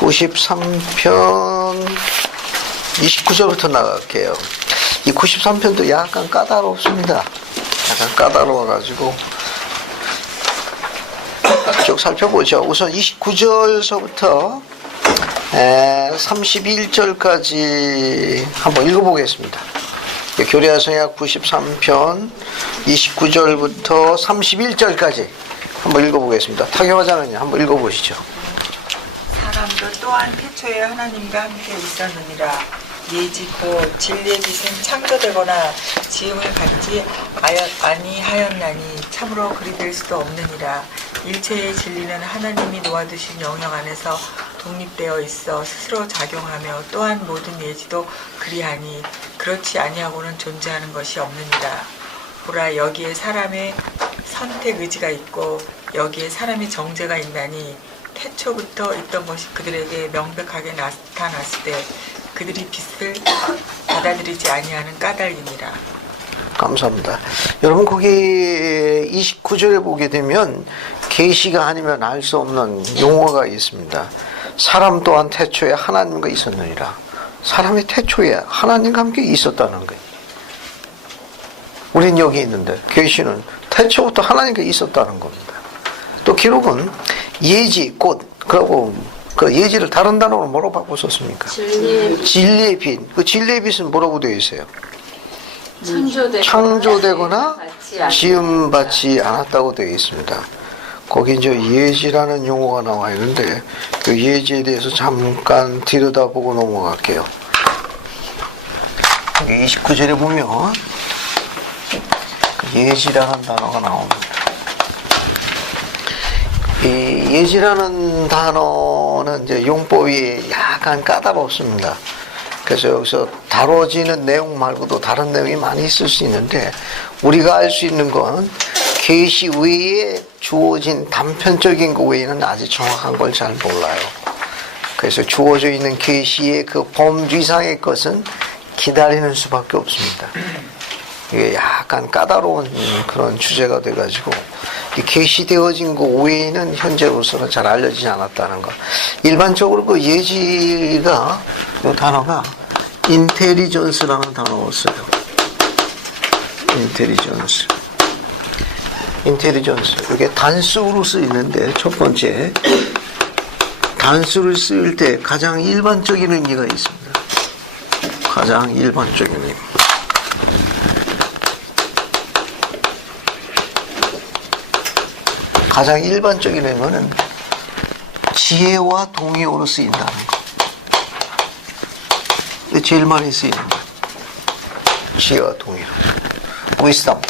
93편 29절부터 나갈게요. 이 93편도 약간 까다롭습니다. 약간 까다로워가지고 쭉 살펴보죠. 우선 29절서부터 31절까지 한번 읽어보겠습니다. 교리학성약 93편 29절부터 31절까지 한번 읽어보겠습니다. 타교화자는 한번 읽어보시죠. 사람도 또한 태초에 하나님과 함께 있었느니라. 예지 곧 진리의 빛은 창조되거나 지음을 받지 아니하였나니 참으로 그리 될 수도 없느니라. 일체의 진리는 하나님이 놓아두신 영역 안에서 독립되어 있어 스스로 작용하며 또한 모든 예지도 그리하니 그렇지 아니하고는 존재하는 것이 없느니라. 보라, 여기에 사람의 선택 의지가 있고 여기에 사람의 정죄가 있나니 태초부터 있던 것이 그들에게 명백하게 나타났을 때 그들이 빛을 받아들이지 아니하는 까닭이니라. 감사합니다. 여러분, 거기 29절에 보게 되면 계시가 아니면 알 수 없는 용어가 있습니다. 사람 또한 태초에 하나님과 있었느니라. 사람이 태초에 하나님과 함께 있었다는 거예요. 우린 여기 있는데 계시는 태초부터 하나님과 있었다는 겁니다. 또 기록은 예지 곧, 그리고 그 예지를 다른 단어로 뭐로 바꿨었습니까? 진리의 빛. 그 진리의 빛은 뭐라고 되어 있어요? 창조되거나 지음받지 않았다고 되어 있습니다. 거기 이제 예지라는 용어가 나와 있는데 그 예지에 대해서 잠깐 들여다보고 넘어갈게요. 29절에 보면 예지라는 단어가 나옵니다. 이 예지라는 단어는 이제 용법이 약간 까다롭습니다. 그래서 여기서 다뤄지는 내용 말고도 다른 내용이 많이 있을 수 있는데 우리가 알 수 있는 건 계시 외에 주어진 단편적인 것 외에는 아직 정확한 걸 잘 몰라요. 그래서 주어져 있는 계시의 그 범주이상의 것은 기다리는 수밖에 없습니다. 이게 약간 까다로운 그런 주제가 돼가지고 이 계시되어진 것 외에는 현재로서는 잘 알려지지 않았다는 것. 일반적으로 그 예지가 이 단어가 인텔리전스라는 단어를 써요. 인텔리전스. 이게 단수로 쓰이는데 첫 번째 단수를 쓰일 때 가장 일반적인 의미가 있습니다. 가장 일반적인 의미. 가장 일반적인 의미는 지혜와 동의어로 쓰인다는 거. 제일 많이 쓰이는 거. 지혜와 동의어. wisdom.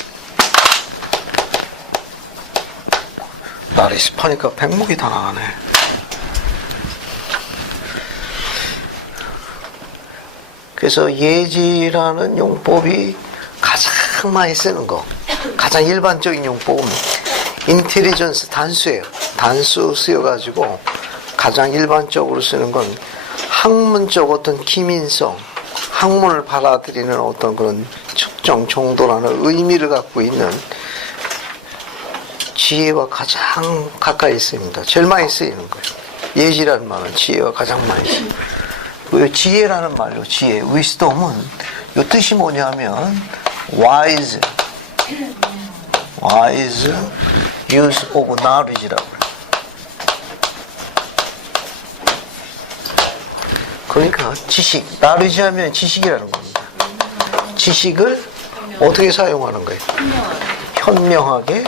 날이 습하니까 백목이 다 나가네. 그래서 예지라는 용법이 가장 많이 쓰는 거. 가장 일반적인 용법은 인텔리전스 단수예요. 단수 쓰여가지고 가장 일반적으로 쓰는 건 학문적 어떤 기민성, 학문을 받아들이는 어떤 그런 특정 정도라는 의미를 갖고 있는 지혜와 가장 가까이 쓰입니다. 제일 많이 쓰이는 거예요. 예지라는 말은 지혜와 가장 많이 쓰여요. 그 지혜라는 말로 지혜, wisdom은 이 뜻이 뭐냐면 wise use of knowledge라고 해요. 그러니까 지식, knowledge 하면 지식이라는 겁니다. 지식을 어떻게 사용하는 거예요? 현명하게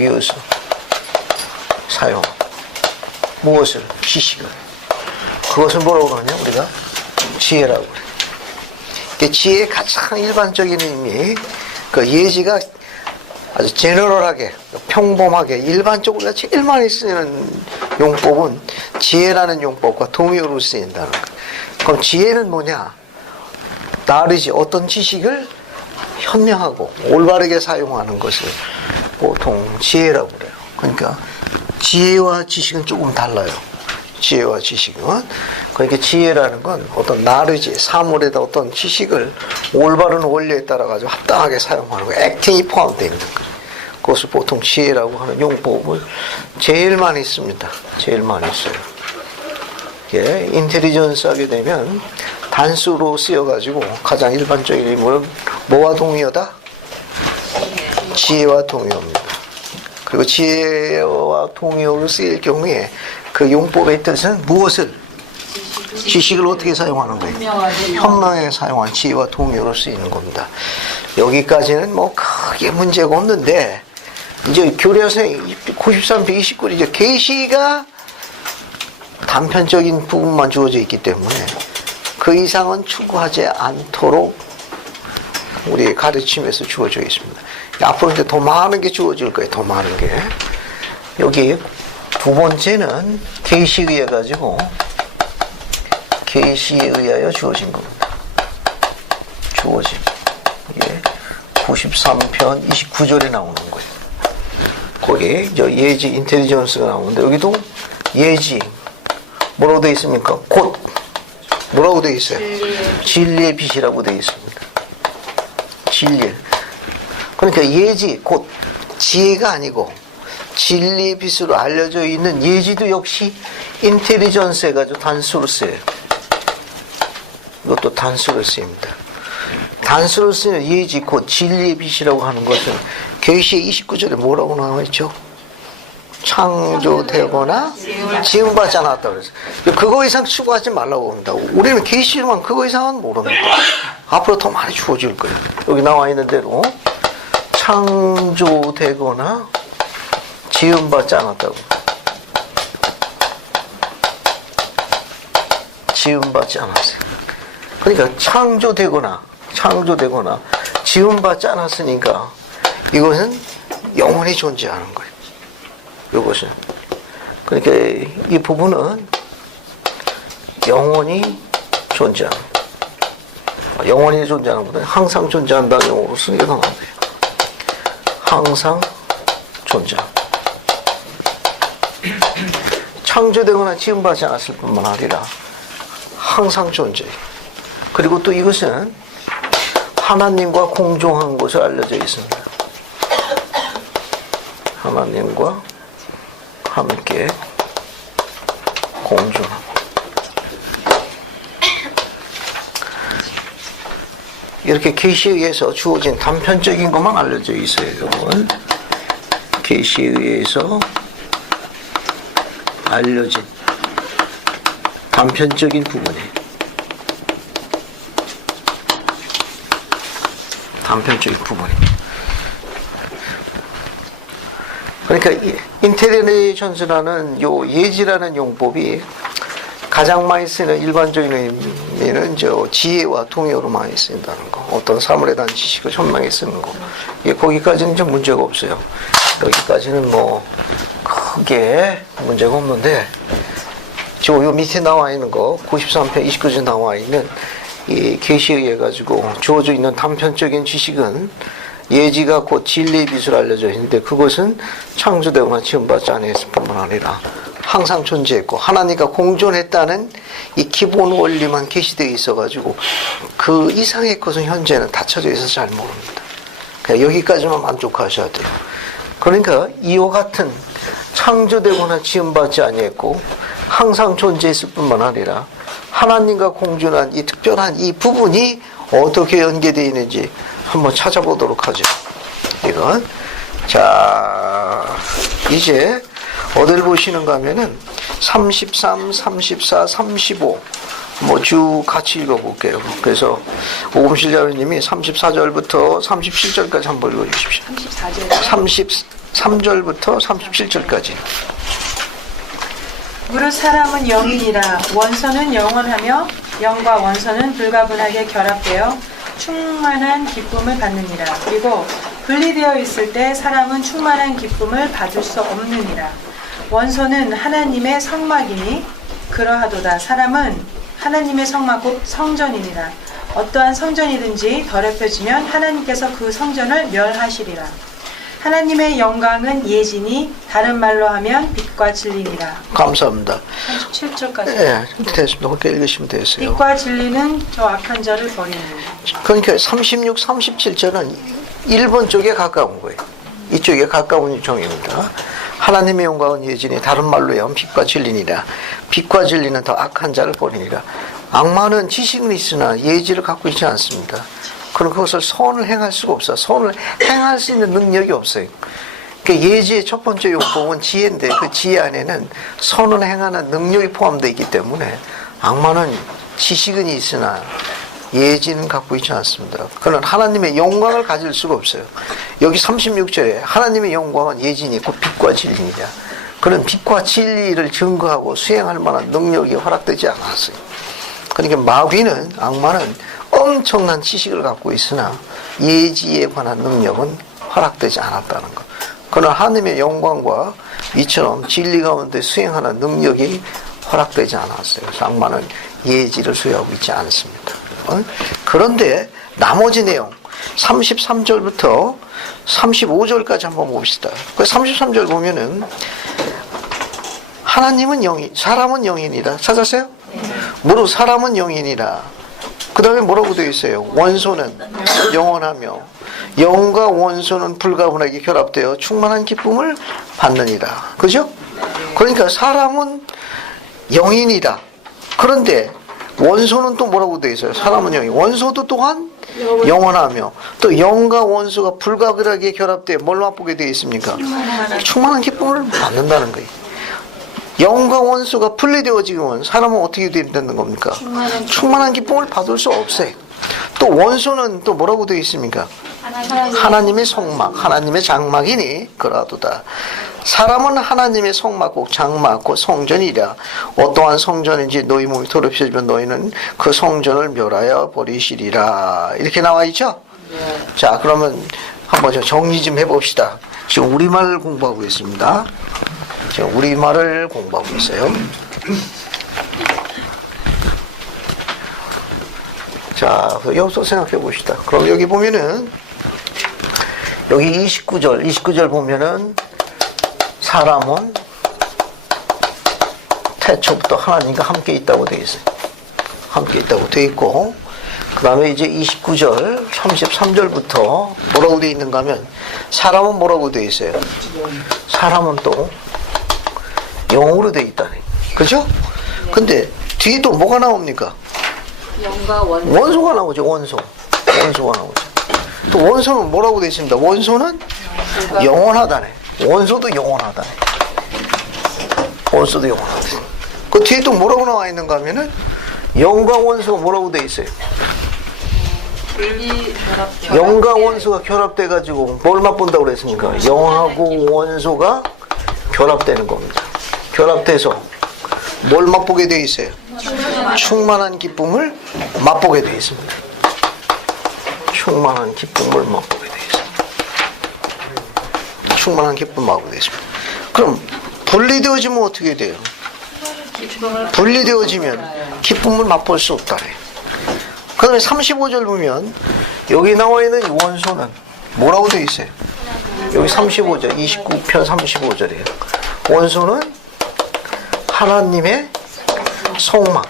use, 사용. 무엇을? 지식을. 그것을 뭐라고 그러냐 우리가? 지혜라고 그래요. 그 지혜의 가장 일반적인 의미, 그 예지가 아주 제너럴하게, 평범하게, 일반적으로 제일 많이 쓰이는 용법은 지혜라는 용법과 동의어로 쓰인다는 거예요. 그럼 지혜는 뭐냐? knowledge, 어떤 지식을 현명하고 올바르게 사용하는 것을 보통 지혜라고 그래요. 그러니까 지혜와 지식은 조금 달라요. 지혜와 지식은. 그러니까 지혜라는 건 어떤 knowledge, 사물에다 어떤 지식을 올바른 원리에 따라 가지고 합당하게 사용하는 거예요. 액팅이 포함되어 있는 거예요. 그것을 보통 지혜라고 하는 용법을 제일 많이 씁니다. 제일 많이 써요. 예, 인텔리전스 하게 되면 단수로 쓰여가지고 가장 일반적인 의미는 뭐와 동의어다? 지혜와 동의어입니다. 그리고 지혜와 동의어로 쓰일 경우에 그 용법의 뜻은 무엇을? 지식을 어떻게 사용하는 거예요? 현명하게 사용한 지혜와 동의어로 쓰이는 겁니다. 여기까지는 뭐 크게 문제가 없는데 이제 교려서의 93편 29리 이제 계시가 단편적인 부분만 주어져 있기 때문에 그 이상은 추구하지 않도록 우리 가르침에서 주어져 있습니다. 앞으로 이제 더 많은 게 주어질 거예요. 더 많은 게. 여기 두 번째는 계시에 의해 가지고 계시에 의하여 주어진 겁니다. 주어진. 이게 93편 29절에 나오는 거예요. 거기에 예지 인텔리전스가 나오는데 여기도 예지 뭐라고 되어 있습니까? 곧 뭐라고 되어 있어요? 진리의 빛이라고 되어 있습니다. 진리. 그러니까 예지 곧 지혜가 아니고 진리의 빛으로 알려져 있는 예지도 역시 인텔리전스 해가지고 단수로 써요. 이것도 단수로 쓰입니다. 단수로 쓰는 예지 곧 진리의 빛이라고 하는 것은 계시의 29절에 뭐라고 나와 있죠? 창조되거나 지음받지 않았다 그랬어요. 그거 이상 추구하지 말라고 합니다. 우리는 계시만 그거 이상은 모릅니다. 앞으로 더 많이 주어질 거예요. 여기 나와 있는 대로 창조되거나 지음받지 않았다고. 지음받지 않았어요. 그러니까 창조되거나 지음받지 않았으니까 이것은 영원히 존재하는 거예요. 이것은. 그러니까 이 부분은 영원히 존재하는 거예요. 영원히 존재하는 것보다 항상 존재한다는 용어로 쓰는 게 더 나아요. 항상 존재하는. 창조되거나 지음받지 않았을 뿐만 아니라 항상 존재. 그리고 또 이것은 하나님과 공존한 것으로 알려져 있습니다. 하나님과 함께 공존하고. 이렇게 계시에 의해서 주어진 단편적인 것만 알려져 있어요. 이건 계시에 의해서 알려진 단편적인 부분이에요. 단편적인 부분입니다. 그러니까 인텔리전스라는 요 예지라는 용법이 가장 많이 쓰는 일반적인 의미는 지혜와 동의어로 많이 쓰인다는 거. 어떤 사물에 대한 지식을 현명히 쓰는 거. 거기까지는 좀 문제가 없어요. 여기까지는 뭐 크게 문제가 없는데 요 밑에 나와 있는 거 93편 29절 나와 있는 이 계시에 의해 가지고 주어져 있는 단편적인 지식은 예지가 곧 진리의 빛으로 알려져 있는데 그것은 창조되거나 지음받지 않았을 뿐만 아니라 항상 존재했고 하나님과 공존했다는 이 기본 원리만 계시되어 있어가지고 그 이상의 것은 현재는 닫혀져 있어서 잘 모릅니다. 그냥 여기까지만 만족하셔야 돼요. 그러니까 이와 같은 창조되거나 지음받지 아니했고 항상 존재했을 뿐만 아니라 하나님과 공존한 이 특별한 이 부분이 어떻게 연계되어 있는지 한번 찾아보도록 하죠. 이건 자 이제 어딜 보시는가 하면은 33, 34, 35 뭐 쭉 같이 읽어볼게요. 그래서 오금실자매님이 34절부터 37절까지 한번 읽어주십시오. 33절부터 37절까지. 무릇 사람은 영이니라. 원소는 영원하며 영과 원소는 불가분하게 결합되어 충만한 기쁨을 받느니라. 그리고 분리되어 있을 때 사람은 충만한 기쁨을 받을 수 없느니라. 원소는 하나님의 성막이니 그러하도다. 사람은 하나님의 성막 곧 성전이니라. 어떠한 성전이든지 더럽혀지면 하나님께서 그 성전을 멸하시리라. 하나님의 영광은 예지니 다른 말로 하면 빛과 진리니라. 감사합니다. 37절까지. 네, 됐습니다. 그렇게 읽으시면 되세요. 빛과 진리는 저 악한 자를 버리는. 그러니까 36, 37절은 1번 쪽에 가까운 거예요. 이쪽에 가까운 정의입니다. 하나님의 영광은 예진이 다른 말로 하면 빛과 진리니라. 빛과 진리는 더 악한 자를 버리니라. 악마는 지식은 있으나 예지를 갖고 있지 않습니다. 그럼 그것을 선을 행할 수가 없어요. 선을 행할 수 있는 능력이 없어요. 그러니까 예지의 첫 번째 용법은 지혜인데 그 지혜 안에는 선을 행하는 능력이 포함되어 있기 때문에 악마는 지식은 있으나 예지는 갖고 있지 않습니다. 그는 하나님의 영광을 가질 수가 없어요. 여기 36절에 하나님의 영광은 예진이 곧 빛과 진리이냐. 그는 빛과 진리를 증거하고 수행할 만한 능력이 허락되지 않았어요. 그러니까 마귀는, 악마는 엄청난 지식을 갖고 있으나 예지에 관한 능력은 허락되지 않았다는 것. 그는 하나님의 영광과 이처럼 진리 가운데 수행하는 능력이 허락되지 않았어요. 그래서 악마는 예지를 소유하고 있지 않습니다. 그런데 나머지 내용 33절부터 35절까지 한번 봅시다. 그 33절 보면은 하나님은 영인, 사람은 영인이다. 찾았어요? 무릇 사람은 영인이라. 그 다음에 뭐라고 되어 있어요? 원소는 영원하며 영과 원소는 불가분하게 결합되어 충만한 기쁨을 받느니라. 그죠? 그러니까 사람은 영인이다. 그런데 원소는 또 뭐라고 되어 있어요? 사람은 영인. 원소도 또한 영원하며 또 영과 원소가 불가분하게 결합되어 뭘 맛보게 되어 있습니까? 충만한 기쁨을 받는다는 거예요. 영과 원수가 분리되어지면 사람은 어떻게 되는 겁니까? 충만한 기쁨을 받을 수 없어요. 또 원수는 또 뭐라고 되어 있습니까? 하나님의 성막, 하나님의 장막이니 그라도다. 사람은 하나님의 성막 꼭 장막 곧 성전이라. 어떠한 성전인지 너희 몸이 더럽혀지면 너희는 그 성전을 멸하여 버리시리라. 이렇게 나와 있죠? 자, 그러면 한번 정리 좀 해봅시다. 지금 우리말을 공부하고 있습니다. 지금 우리말을 공부하고 있어요. 자, 여기서 생각해 봅시다. 그럼 여기 보면은 여기 29절 보면은 사람은 태초부터 하나님과 함께 있다고 되어 있어요. 함께 있다고 되어 있고, 그 다음에 이제 29절, 33절부터 뭐라고 되어 있는가 하면 사람은 뭐라고 되어 있어요? 사람은 또 영으로 되어 있다네. 그죠? 근데 뒤에 또 뭐가 나옵니까? 영과 원소. 원소가 나오죠. 원소가 나오죠. 또 원소는 뭐라고 되어 있습니다? 원소는 영원하다네. 원소도 영원하다네. 원소도 영원하다네. 그 뒤에 또 뭐라고 나와 있는가 하면은 영과 원소가 뭐라고 되어 있어요? 영과 원소가 결합돼 가지고 뭘 맛본다고 그랬습니까? 영하고 원소가 결합되는 겁니다. 결합돼서 뭘 맛보게 되어 있어요? 충만한 기쁨을 맛보게 되어 있습니다. 충만한 기쁨을 맛보게 되어 있습니다. 충만한 기쁨을 맛보게 되어 있습니다. 그럼 분리되어지면 어떻게 돼요? 분리되어지면 기쁨을 맛볼 수 없다래. 그 다음에 35절 보면 여기 나와 있는 이 원소는 뭐라고 되어 있어요? 여기 35절, 29편 35절이에요. 원소는 하나님의 성막,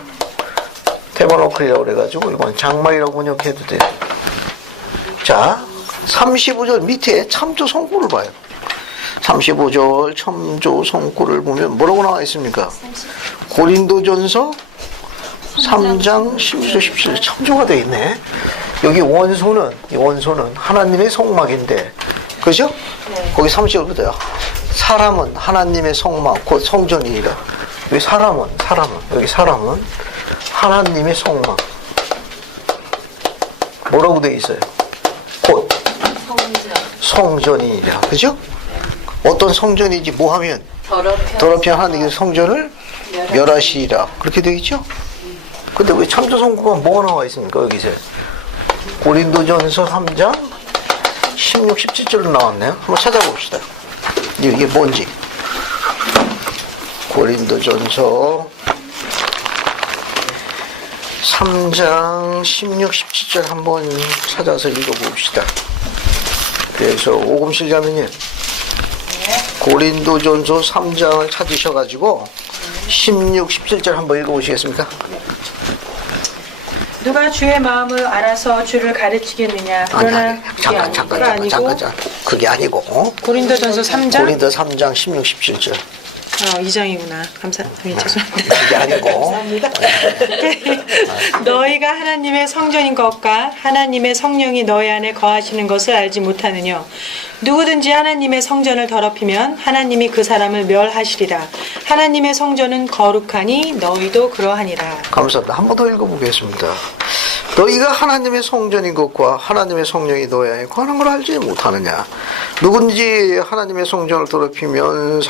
테바노클이라고 그래가지고 이건 장막이라고 번역해도 돼요. 자, 35절 밑에 참조 성구를 봐요. 35절 참조 성구를 보면 뭐라고 나와 있습니까? 고린도전서 3장 16절 17절 참조가 되어 있네. 여기 원소는 하나님의 성막인데, 그죠? 거기 30절부터요. 사람은 하나님의 성막 곧 성전이니라. 여기 사람은 하나님의 성막 뭐라고 되어 있어요? 곧 성전이니라. 그죠? 어떤 성전인지 뭐 하면 더럽히면 하나님의 성전을 멸하시리라. 그렇게 되어 있죠? 근데 왜 참조성구가 뭐가 나와 있습니까? 여기서 고린도전서 3장 16, 17절로 나왔네요. 한번 찾아봅시다. 이게 뭔지. 고린도전서 3장 16, 17절 한번 찾아서 읽어봅시다. 그래서 오금실자매님 고린도전서 3장을 찾으셔가지고 16, 17절 한번 읽어보시겠습니까? 누가 주의 마음을 알아서 주를 가르치겠느냐? 그러나 잠깐. 그게 아니고 고린도전서 3장? 고린도 3장 16, 17절 2장이구나. 죄송합니다. 그게 아니고 너희가 하나님의 성전인 것과 하나님의 성령이 너희 안에 거하시는 것을 알지 못하느냐. 누구든지 하나님의 성전을 더럽히면 하나님이 그 사람을 멸하시리라. 하나님의 성전은 거룩하니 너희도 그러하니라. 감사합니다. 한 번 더 읽어보겠습니다. 너희가 하나님의 성전인 것과 하나님의 성령이 너희 안에 거하는 걸 알지 못하느냐. 누군지 하나님의 성전을 더럽히면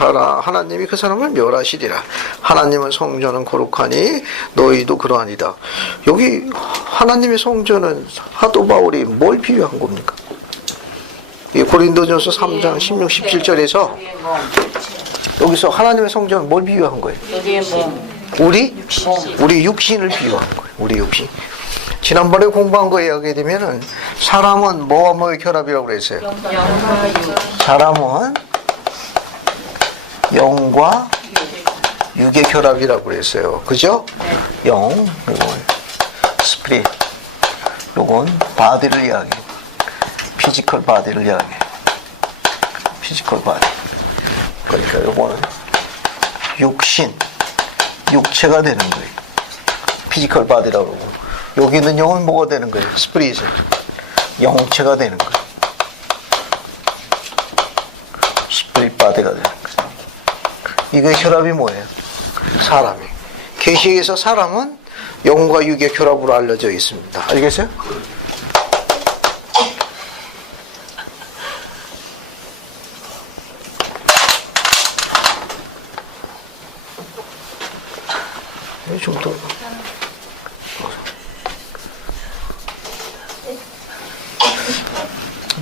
하나님이 그 사람을 멸하시리라. 하나님의 성전은 거룩하니 너희도 그러하니라. 여기 하나님의 성전은 사도 바울이 뭘 비유한 겁니까? 이 고린도전서 3장 16, 17절에서 여기서 하나님의 성전은 뭘 비유한 거예요? 우리 육신을 비유한 거예요. 우리 육신. 지난번에 공부한 거 이야기하게 되면은 사람은 뭐와 뭐의 결합이라고 그랬어요? 사람은 영과 육의 결합이라고 그랬어요. 그죠? 영, 이건 스피릿, 이건 바디를 이야기해요. 피지컬 바디를 이야기해요. 피지컬 바디. 그러니까 이거는 육신, 육체가 되는 거예요. 피지컬 바디라고 그러고. 여기 있는 영은 뭐가 되는 거예요? 스피릿은 영체가 되는 거예요. 스피릿 바디가 되는 거예요. 이거의 결합이 뭐예요? 사람이. 계시에서 사람은 영과 육의 결합으로 알려져 있습니다. 알겠어요? 좀 더.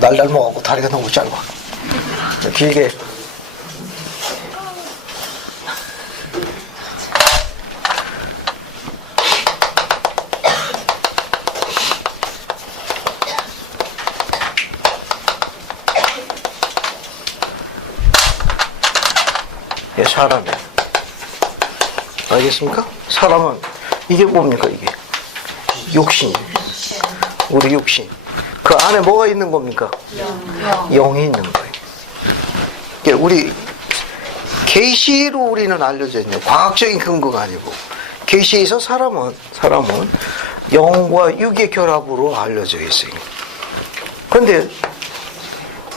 날달 먹고 다리가 너무 짧아. 길게. 예, 사람이에요. 알겠습니까? 사람은 이게 뭡니까? 이게 육신이에요. 우리 육신. 그 안에 뭐가 있는 겁니까? 영이 있는 거예요. 우리 계시로 우리는 알려져 있는 과학적인 근거가 아니고 계시에서 사람은 영과 육의 결합으로 알려져 있어요. 그런데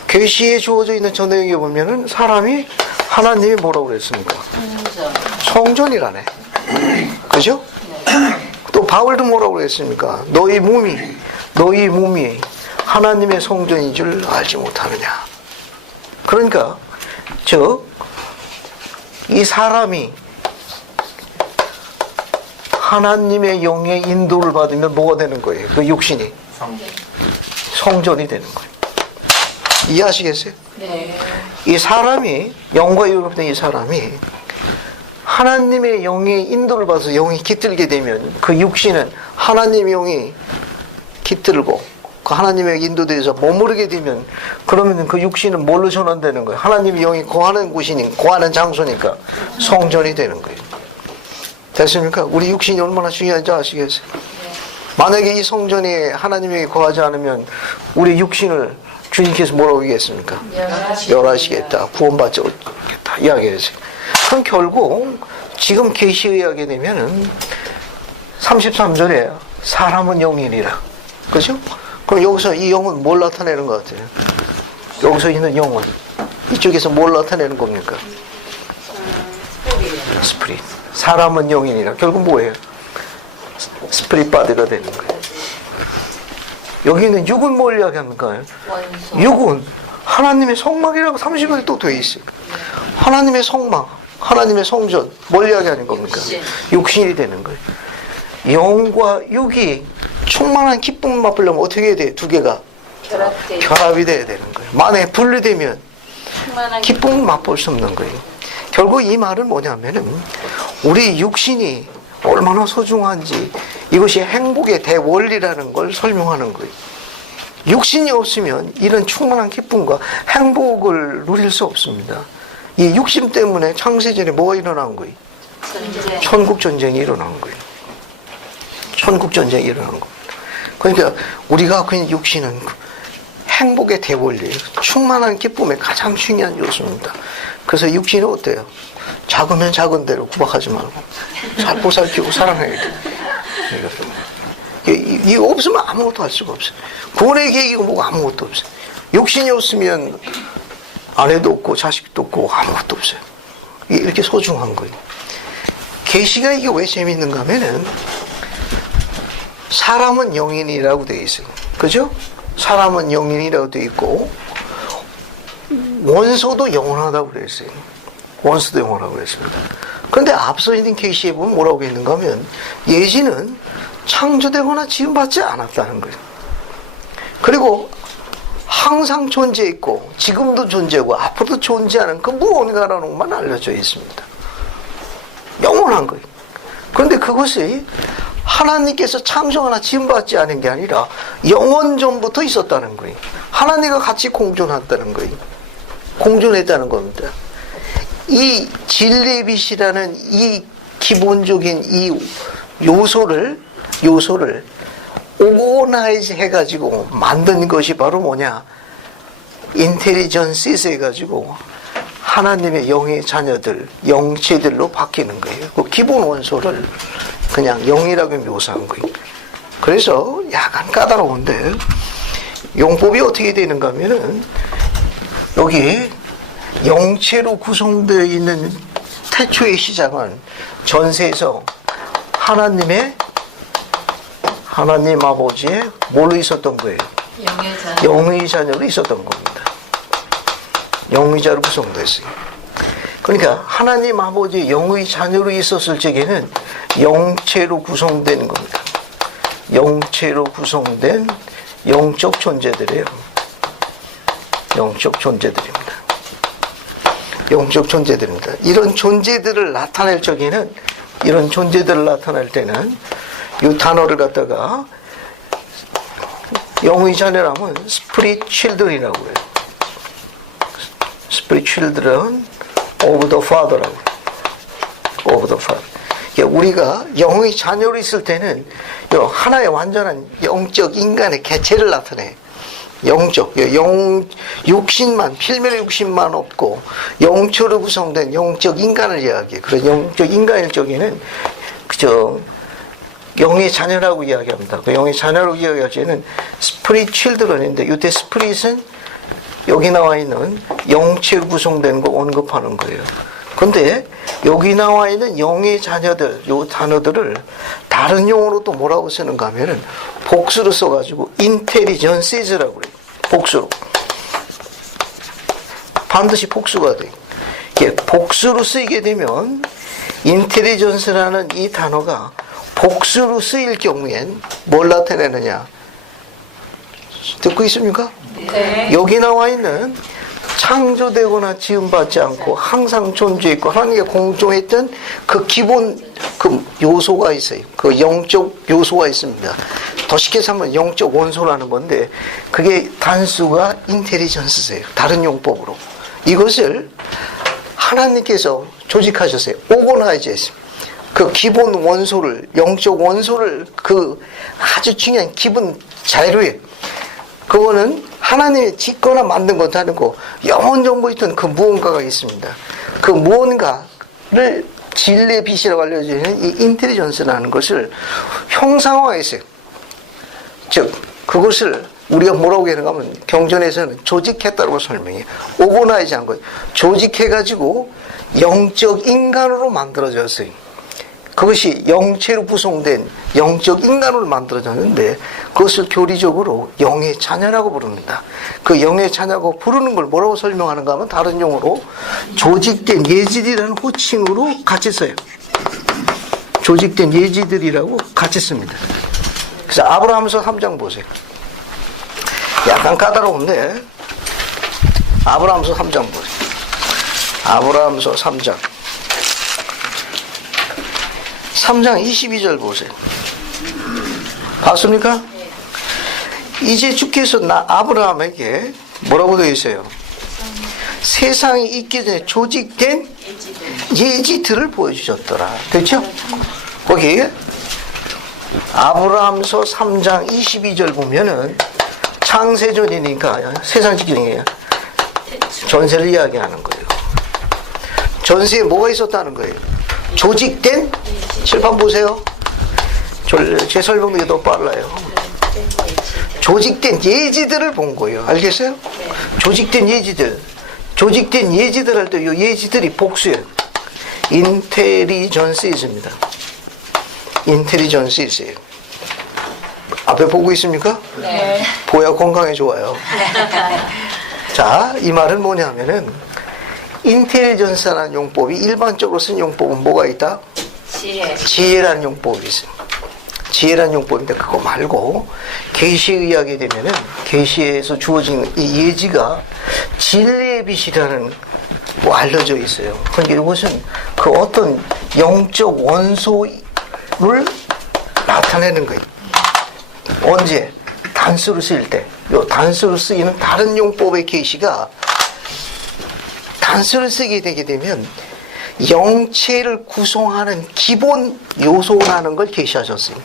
계시에 주어져 있는 저 내용에 보면은 사람이 하나님이 뭐라고 그랬습니까? 성전이라네. 그죠? 또 바울도 뭐라고 그랬습니까? 너희 몸이 하나님의 성전인 줄 알지 못하느냐. 그러니까 이 사람이 하나님의 영의 인도를 받으면 뭐가 되는 거예요? 그 육신이 성전이 되는 거예요. 이해하시겠어요? 네. 이 사람이 영과 육을 받은 이 사람이 하나님의 영의 인도를 받아서 영이 깃들게 되면 그 육신은 하나님의 영이 깃들고 그 하나님의 인도대에서 머무르게 되면 그러면 그 육신은 뭘로 전환되는 거예요? 하나님의 영이 거하는 곳이니까, 거하는 장소니까 성전이 되는 거예요. 됐습니까? 우리 육신이 얼마나 중요한지 아시겠어요? 만약에 이 성전에 하나님의 영이 거하지 않으면 우리 육신을 주님께서 뭐라고 얘기했습니까? 멸하시겠다. 구원받지 못하겠다. 이야기했어요. 그럼 결국 지금 계시에 하게 되면은 33절에 사람은 영이니라. 그죠? 그럼 여기서 이 영은 뭘 나타내는 것 같아요? 여기서 있는 영은 이쪽에서 뭘 나타내는 겁니까? 스피릿. 사람은 영이니라. 결국 뭐예요? 스피릿 바디가 되는 거예요. 여기는 육은 뭘 이야기합니까? 육은 하나님의 성막이라고 30절에 또 되어 있어요. 하나님의 성막, 하나님의 성전, 뭘 이야기하는 겁니까? 육신이 되는 거예요. 영과 육이 충만한 기쁨을 맛보려면 어떻게 해야 돼요? 두 개가 결합이 돼야 되는 거예요. 만약에 분리되면 기쁨을 맛볼 수 없는 거예요. 결국 이 말은 뭐냐면은 우리 육신이 얼마나 소중한지 이것이 행복의 대원리라는 걸 설명하는 거예요. 육신이 없으면 이런 충만한 기쁨과 행복을 누릴 수 없습니다. 이 육신 때문에 창세전에 뭐가 일어난 거예요? 천국전쟁이 일어난 거예요. 천국전쟁이 일어난 겁니다. 그러니까 우리가 갖고 있는 육신은 행복의 대원리예요. 충만한 기쁨의 가장 중요한 요소입니다. 그래서 육신이 어때요? 작으면 작은 대로 구박하지 말고 잘 보살피고 사랑해야 돼. 이거 없으면 아무것도 할 수가 없어요. 구원의 계획이고 뭐고 아무것도 없어요. 육신이 없으면 아내도 없고 자식도 없고 아무것도 없어요. 이게 이렇게 소중한 거예요. 계시가 이게 왜 재밌는가 하면은 사람은 영인이라고 되어 있어요. 그죠? 사람은 영인이라고 되어 있고 원소도 영원하다고 그랬어요. 원소도 영원하다고 그랬습니다. 그런데 앞서 있는 계시에 보면 뭐라고 했는가 하면 예지는 창조되거나 지음받지 않았다는 거예요. 그리고 항상 존재했고 지금도 존재하고 앞으로도 존재하는 그 무언가라는 것만 알려져 있습니다. 영원한 거예요. 그런데 그것이 하나님께서 창조하나 지음받지 않은 게 아니라 영원 전부터 있었다는 거예요. 하나님과 같이 공존했다는 거예요. 공존했다는 겁니다. 이 진리의 빛이라는 이 기본적인 이 요소를 오거나이즈 해가지고 만든 것이 바로 뭐냐? 인텔리전시스 해가지고 하나님의 영의 자녀들, 영체들로 바뀌는 거예요. 그 기본 원소를 그냥 영이라고 묘사한 거예요. 그래서 약간 까다로운데 용법이 어떻게 되는가 하면은 여기 영체로 구성되어 있는 태초의 시작은 전세에서 하나님 아버지의 뭘로 있었던 거예요? 영의 자녀로 있었던 겁니다. 영의 자로 구성됐어요. 그러니까 하나님 아버지 영의 자녀로 있었을 적에는 영체로 구성된 겁니다. 영체로 구성된 영적 존재들이에요. 영적 존재들입니다. 영적 존재들입니다. 이런 존재들을 나타낼 적에는 이런 존재들을 나타낼 때는 이 단어를 갖다가 영의 자녀라면 스피릿 칠드런이라고 해요. 스피릿 칠드런 오브 더 파더라고 해요. 오브 더 파더. 우리가 영의 자녀로 있을 때는 하나의 완전한 영적 인간의 개체를 나타내. 영적, 육신만, 필면의 육신만 없고 영초로 구성된 영적 인간을 이야기해. 그런 영적 인간일 적에는 영의 자녀라고 이야기합니다. 그 영의 자녀라고 이야기할 때는 스피릿 칠드런인데 이때 스피릿은 여기 나와 있는 영체로 구성된 거 언급하는 거예요. 근데 여기 나와 있는 영의 자녀들, 요 단어들을 다른 용어로 또 뭐라고 쓰는가 하면은 복수로 써가지고 인텔리전시즈라고 그래요. 복수로. 반드시 복수가 돼요. 이게 복수로 쓰이게 되면 인텔리전스라는 이 단어가 복수로 쓰일 경우엔 뭘 나타내느냐? 듣고 있습니까? 네. 여기 나와 있는 창조되거나 지음받지 않고 항상 존재했고 하나님과 공존했던 그 기본 그 요소가 있어요. 그 영적 요소가 있습니다. 더 쉽게 하면 영적 원소라는 건데 그게 단수가 인텔리전스예요. 다른 용법으로. 이것을 하나님께서 조직하셨어요. 오거나이즈 했습니다. 그 기본 원소를, 영적 원소를 그 아주 중요한 기본 자료예요. 그거는 하나님이 짓거나 만든 것도 아니고 영원 전부에 있던 그 무언가가 있습니다. 그 무언가를 진리의 빛이라고 알려지는 이 인텔리전스라는 것을 형상화했어요. 즉 그것을 우리가 뭐라고 하는가 하면 경전에서는 조직했다고 설명해요. 오거나이즈 한 거예요. 조직해가지고 영적 인간으로 만들어졌어요. 그것이 영체로 구성된 영적 인간으로 만들어졌는데 그것을 교리적으로 영의 자녀라고 부릅니다. 그 영의 자녀라고 부르는 걸 뭐라고 설명하는가 하면 다른 용어로 조직된 예지들이라는 호칭으로 같이 써요. 조직된 예지들이라고 같이 씁니다. 그래서 아브라함서 3장 보세요. 약간 까다로운데 아브라함서 3장 보세요. 아브라함서 3장 22절 보세요. 봤습니까? 이제 주께서 아브라함에게 뭐라고 되어 있어요? 세상이 있기 전에 조직된 예지들을 보여주셨더라. 됐죠? 거기 아브라함서 3장 22절 보면은 창세전이니까 세상 직경이에요. 전세를 이야기하는 거예요. 전세에 뭐가 있었다는 거예요? 조직된 칠판 보세요. 제 설명이 더 빨라요. 조직된 예지들을 본 거예요. 알겠어요? 조직된 예지들. 조직된 예지들 할 때 이 예지들이 복수예요. 인텔리전스입니다. 인텔리전스이세요. 앞에 보고 있습니까? 네. 보야 건강에 좋아요. 자, 이 말은 뭐냐면은 인텔리전스라는 용법이 일반적으로 쓴 용법은 뭐가 있다? 지혜라는 용법이 있어요. 지혜라는 용법인데 그거 말고 계시에 의하게 되면은 계시에서 주어진 이 예지가 진리의 빛이라는 뭐 알려져 있어요. 그러니까 이것은 그 어떤 영적 원소를 나타내는 거예요. 언제? 단수로 쓰일 때. 요 단수로 쓰이는 다른 용법의 계시가 단수를 쓰게 되게 되면 영체를 구성하는 기본 요소라는 걸 계시하셨어요.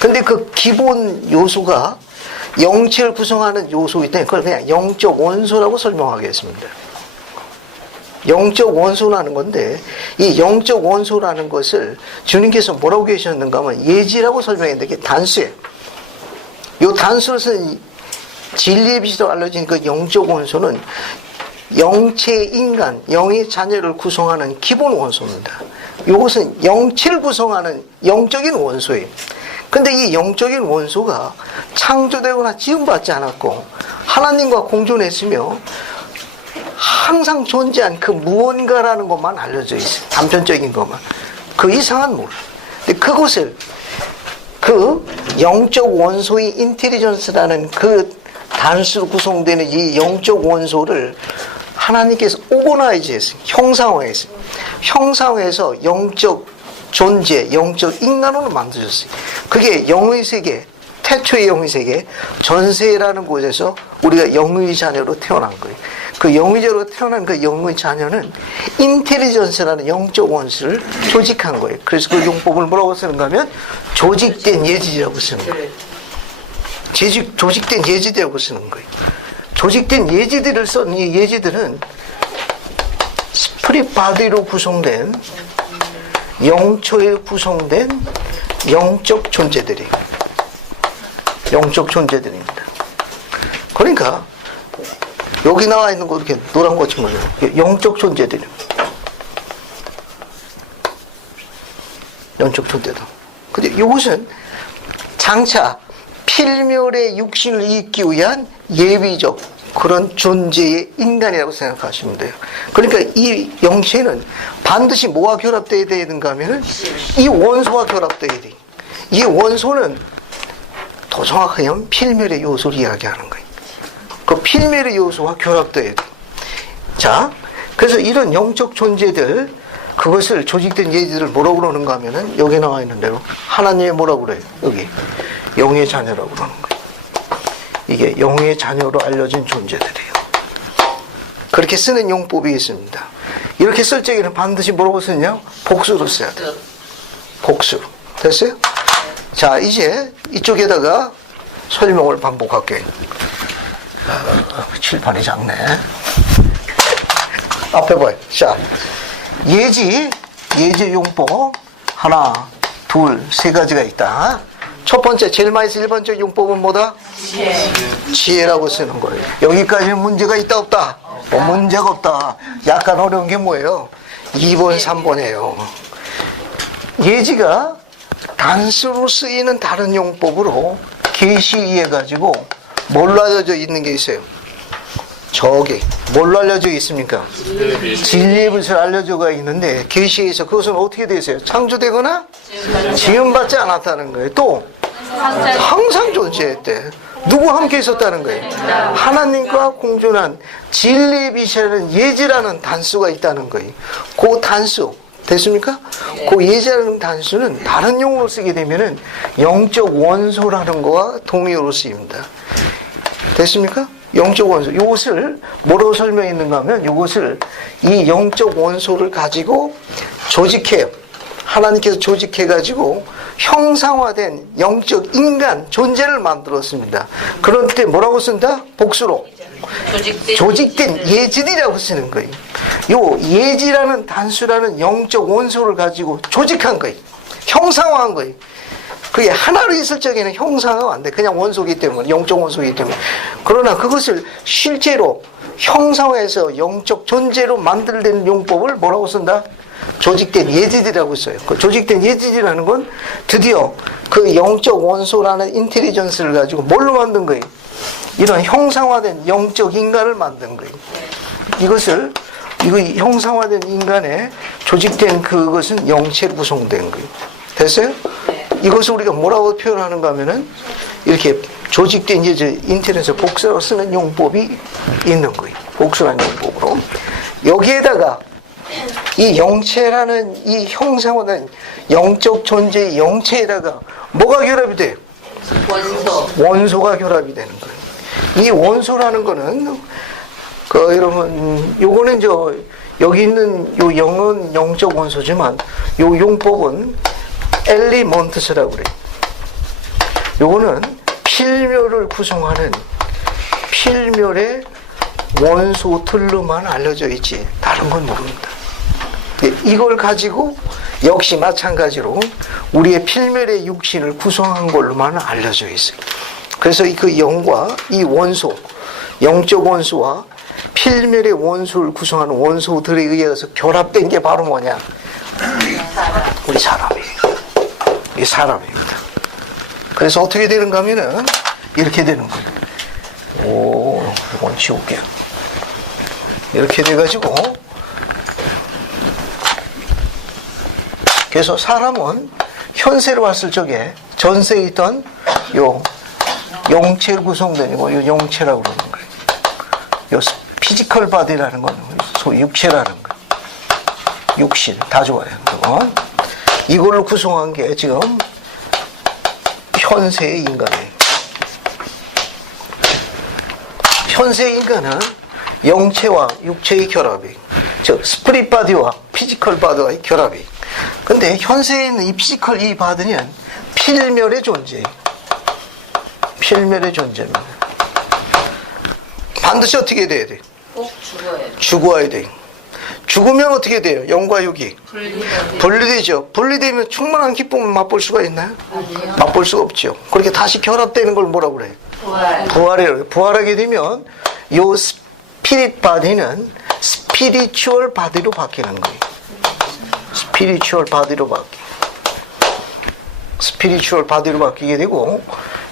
근데 그 기본 요소가 영체를 구성하는 요소이기 때문에 그걸 그냥 영적 원소라고 설명하겠습니다. 영적 원소라는 건데 이 영적 원소라는 것을 주님께서 뭐라고 계셨는가 하면 예지라고 설명했는데 그게 단수예요. 이 단수로 쓴 진리의 빛으로 알려진 그 영적 원소는 영체 인간, 영의 자녀를 구성하는 기본 원소입니다. 이것은 영체를 구성하는 영적인 원소예요. 근데 이 영적인 원소가 창조되거나 지음받지 않았고 하나님과 공존했으며 항상 존재한 그 무언가라는 것만 알려져 있어요. 단편적인 것만. 그 이상은 몰라. 근데 그것을 그 영적 원소의 인텔리전스라는 그 단수로 구성되는 이 영적 원소를 하나님께서 오거나이즈 했어요. 형상화했어요. 형상화해서 영적 존재, 영적 인간으로 만드셨어요. 그게 영의 세계, 태초의 영의 세계, 전세라는 곳에서 우리가 영의 자녀로 태어난 거예요. 그 영의 자녀로 태어난 그 영의 자녀는 인텔리전스라는 영적 원수를 조직한 거예요. 그래서 그 용법을 뭐라고 쓰는가 하면 조직된 예지라고 쓰는 거예요. 조직된 예지라고 쓰는 거예요. 조직된 예지들을 쓴 이 예지들은 스피릿 바디로 구성된 영초에 구성된 영적 존재들이에요. 영적 존재들입니다. 그러니까 여기 나와 있는 거 이렇게 노란 것처럼 영적 존재들입니다. 영적 존재들. 근데 이것은 장차 필멸의 육신을 잇기 위한 예비적 그런 존재의 인간이라고 생각하시면 돼요. 그러니까 이 영체는 반드시 뭐와 결합되어야 되는가 하면 이 원소와 결합되어야 돼. 이 원소는 더 정확하게 하면 필멸의 요소를 이야기하는 거예요. 그 필멸의 요소와 결합되어야 돼. 자, 그래서 이런 영적 존재들, 그것을 조직된 예지들을 뭐라고 그러는가 하면은 여기 나와 있는 대로 하나님의 뭐라고 그래요? 여기 영의 자녀라고 그러는 거예요. 이게 영의 자녀로 알려진 존재들이에요. 그렇게 쓰는 용법이 있습니다. 이렇게 쓸 적에는 반드시 뭐라고 쓰냐? 복수로 써야 돼요. 복수로. 됐어요? 자, 이제 이쪽에다가 설명을 반복할게요. 칠판이 작네. 앞에 봐요. 자, 예지 용법 하나, 둘, 세 가지가 있다. 첫 번째, 제일 많이 쓰는 일반적 용법은 뭐다? 지혜라고 쓰는 거예요. 여기까지는 문제가 있다 없다? 문제가 없다. 약간 어려운 게 뭐예요? 2번, 3번이에요. 예지가 단수로 쓰이는 다른 용법으로 계시해가지고 뭘로 알려져 있는 게 있어요? 저기 뭘로 알려져 있습니까? 진리의 빛을 알려져가 있는데 계시에서 그것은 어떻게 되어 있어요? 창조되거나 지음받지 않았다는 거예요. 또 항상 존재했대. 누구와 함께 있었다는 거예요? 하나님과 공존한 진리의 빛이라는 예지라는 단수가 있다는 거예요. 그 단수 됐습니까? 그 예지라는 단수는 다른 용어로 쓰게 되면은 영적 원소라는 거와 동의어로 쓰입니다. 됐습니까? 영적 원소. 이것을 뭐라고 설명했는가 하면 이것을 이 영적 원소를 가지고 조직해요. 하나님께서 조직해가지고 형상화된 영적 인간 존재를 만들었습니다. 그런 때 뭐라고 쓴다? 복수로 조직된 예질이라고 쓰는 거예요. 요 예지라는 단수라는 영적 원소를 가지고 조직한 거예요. 형상화한 거예요. 그게 하나로 있을 적에는 형상화가 안 돼. 그냥 원소이기 때문에, 영적 원소이기 때문에. 그러나 그것을 실제로 형상화해서 영적 존재로 만들어낸 용법을 뭐라고 쓴다? 조직된 예질이라고 써요. 그 조직된 예질이라는 건 드디어 그 영적 원소라는 인텔리전스를 가지고 뭘로 만든 거예요? 이런 형상화된 영적 인간을 만든 거예요. 이거 형상화된 인간의 조직된 그것은 영체로 구성된 거예요. 됐어요? 이것을 우리가 뭐라고 표현하는가 하면은 이렇게 조직된 이제 인터넷에서 복수라고 쓰는 용법이 있는 거예요. 복수라는 용법으로. 여기에다가 이 영체라는 이 형상화된 영적 존재의 영체에다가 뭐가 결합이 돼요? 원소가 결합이 되는 거예요. 이 원소라는 거는 여러분 요거는 여기 있는 요 영은 영적 원소지만 요 용법은 엘리먼트스라고 그래요. 요거는 필멸을 구성하는 필멸의 원소 틀로만 알려져 있지 다른 건 모릅니다. 이걸 가지고 역시 마찬가지로 우리의 필멸의 육신을 구성한 걸로만 알려져 있어요. 그래서 그 영과 이 원소, 영적 원소와 필멸의 원소를 구성하는 원소들에 의해서 결합된 게 바로 뭐냐? 우리 사람이에요. 이 사람입니다. 그래서 어떻게 되는가 하면은 이렇게 되는 거예요. 이건 지울게요. 이렇게 돼가지고 그래서 사람은 현세로 왔을 적에 전세에 있던 요 영체로 구성된 요 영체라고 그러는 거예요. 요 피지컬 바디라는 건 소위 육체라는 거. 육신 다 좋아요. 이걸로 구성한 게 지금 현세의 인간이에요. 현세의 인간은 영체와 육체의 결합이, 즉 스피릿 바디와 피지컬 바디와의 결합이. 근데 현세에 있는 이 피지컬 이 바디는 필멸의 존재예요. 필멸의 존재입니다. 반드시 어떻게 돼야 돼? 꼭 죽어야 죽어야 돼. 죽으면 어떻게 돼요? 영과 육이 분리되죠. 분리되면 충만한 기쁨을 맛볼 수가 있나요? 아니요. 맛볼 수가 없죠. 그렇게 다시 결합되는 걸 뭐라고 그래요? 부활이라고. 부활하게 되면 요 스피릿 바디는 스피리추얼 바디로 바뀌는 거예요. 스피리추얼 바디로 스피리추얼 바디로 바뀌게 되고,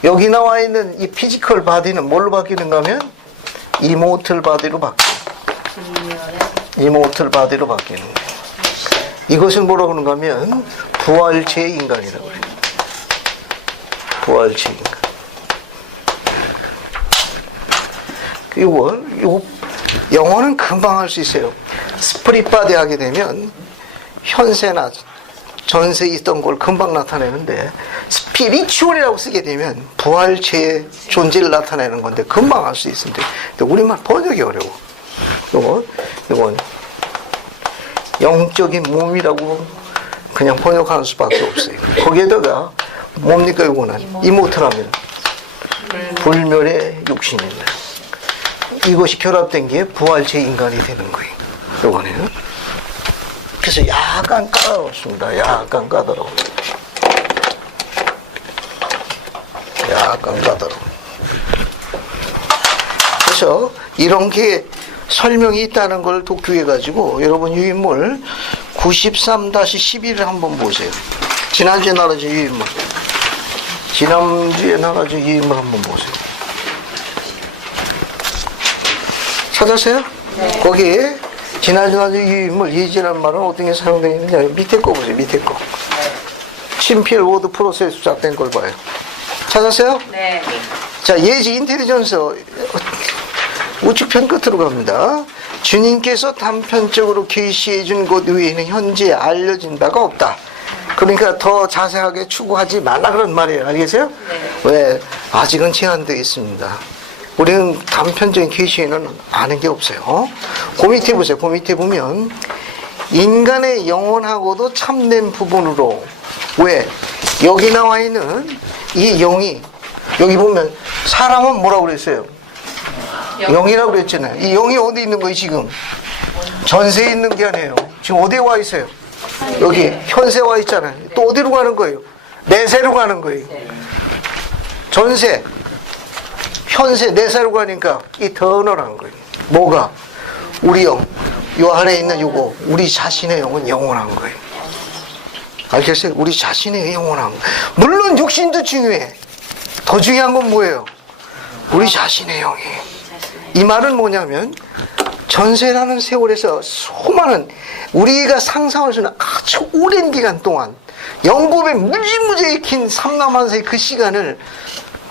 여기 나와 있는 이 피지컬 바디는 뭘로 바뀌는가 하면 이모틀 바디로 바뀌어요. 이모틀 바디로 바뀌는 거예요. 이것을 뭐라고 하는가 하면 부활체 인간이라고 그래요. 부활체 인간. 이거 영어는 금방 할 수 있어요. 스프릿 바디 하게 되면 현세나 전세에 있던 걸 금방 나타내는데, 스피리추얼이라고 쓰게 되면 부활체의 존재를 나타내는 건데 금방 할 수 있습니다. 근데 우리말 번역이 어려워. 이건 영적인 몸이라고 그냥 번역하는 수밖에 없어요. 거기에다가 뭡니까? 이거는 이모틀하면 불멸의 육신입니다. 이것이 결합된 게 부활체 인간이 되는 거예요. 이거는. 그래서 약간 까다롭습니다. 약간 까다로워. 약간 까다로워. 그래서 이런 게 설명이 있다는 걸 독후해가지고 여러분 유인물 93-11을 한번 보세요. 지난주에 나눠준 유인물. 지난주에 나눠준 유인물 한번 보세요. 찾았어요? 네. 거기에 지난주 유인물 예지라는 말은 어떤 게 사용되어 있느냐. 밑에 거 보세요. 밑에 거. 친필 워드 프로세스 시작된 걸 봐요. 찾았어요? 네. 자, 예지 인텔리전스 우측편 끝으로 갑니다. 주님께서 단편적으로 계시해 준 것 외에는 현재 알려진 바가 없다. 그러니까 더 자세하게 추구하지 말라 그런 말이에요. 알겠어요? 네. 왜? 아직은 제한되어 있습니다. 우리는 단편적인 계시에는 아는 게 없어요. 그 밑에 보세요. 그 밑에 보면 인간의 영원하고도 참된 부분으로, 왜? 여기 나와 있는 이 영이, 여기 보면 사람은 뭐라고 그랬어요? 영이라고 그랬잖아요. 이 영이 어디 있는 거예요, 지금? 전세에 있는 게 아니에요. 지금 어디에 와 있어요? 여기 현세 와 있잖아요. 또 어디로 가는 거예요? 내세로 가는 거예요. 전세, 현세, 내세로 가니까 이 터널한 거예요. 뭐가? 우리 영, 요 안에 있는 요거, 우리 자신의 영은 영원한 거예요. 알겠어요? 우리 자신의 영원한 거. 물론 육신도 중요해. 더 중요한 건 뭐예요? 우리 자신의 영이. 이 말은 뭐냐면 전세라는 세월에서 수많은 우리가 상상할 수 있는 아주 오랜 기간 동안 영겁에 무지무지하게 긴 삼남한세의 그 시간을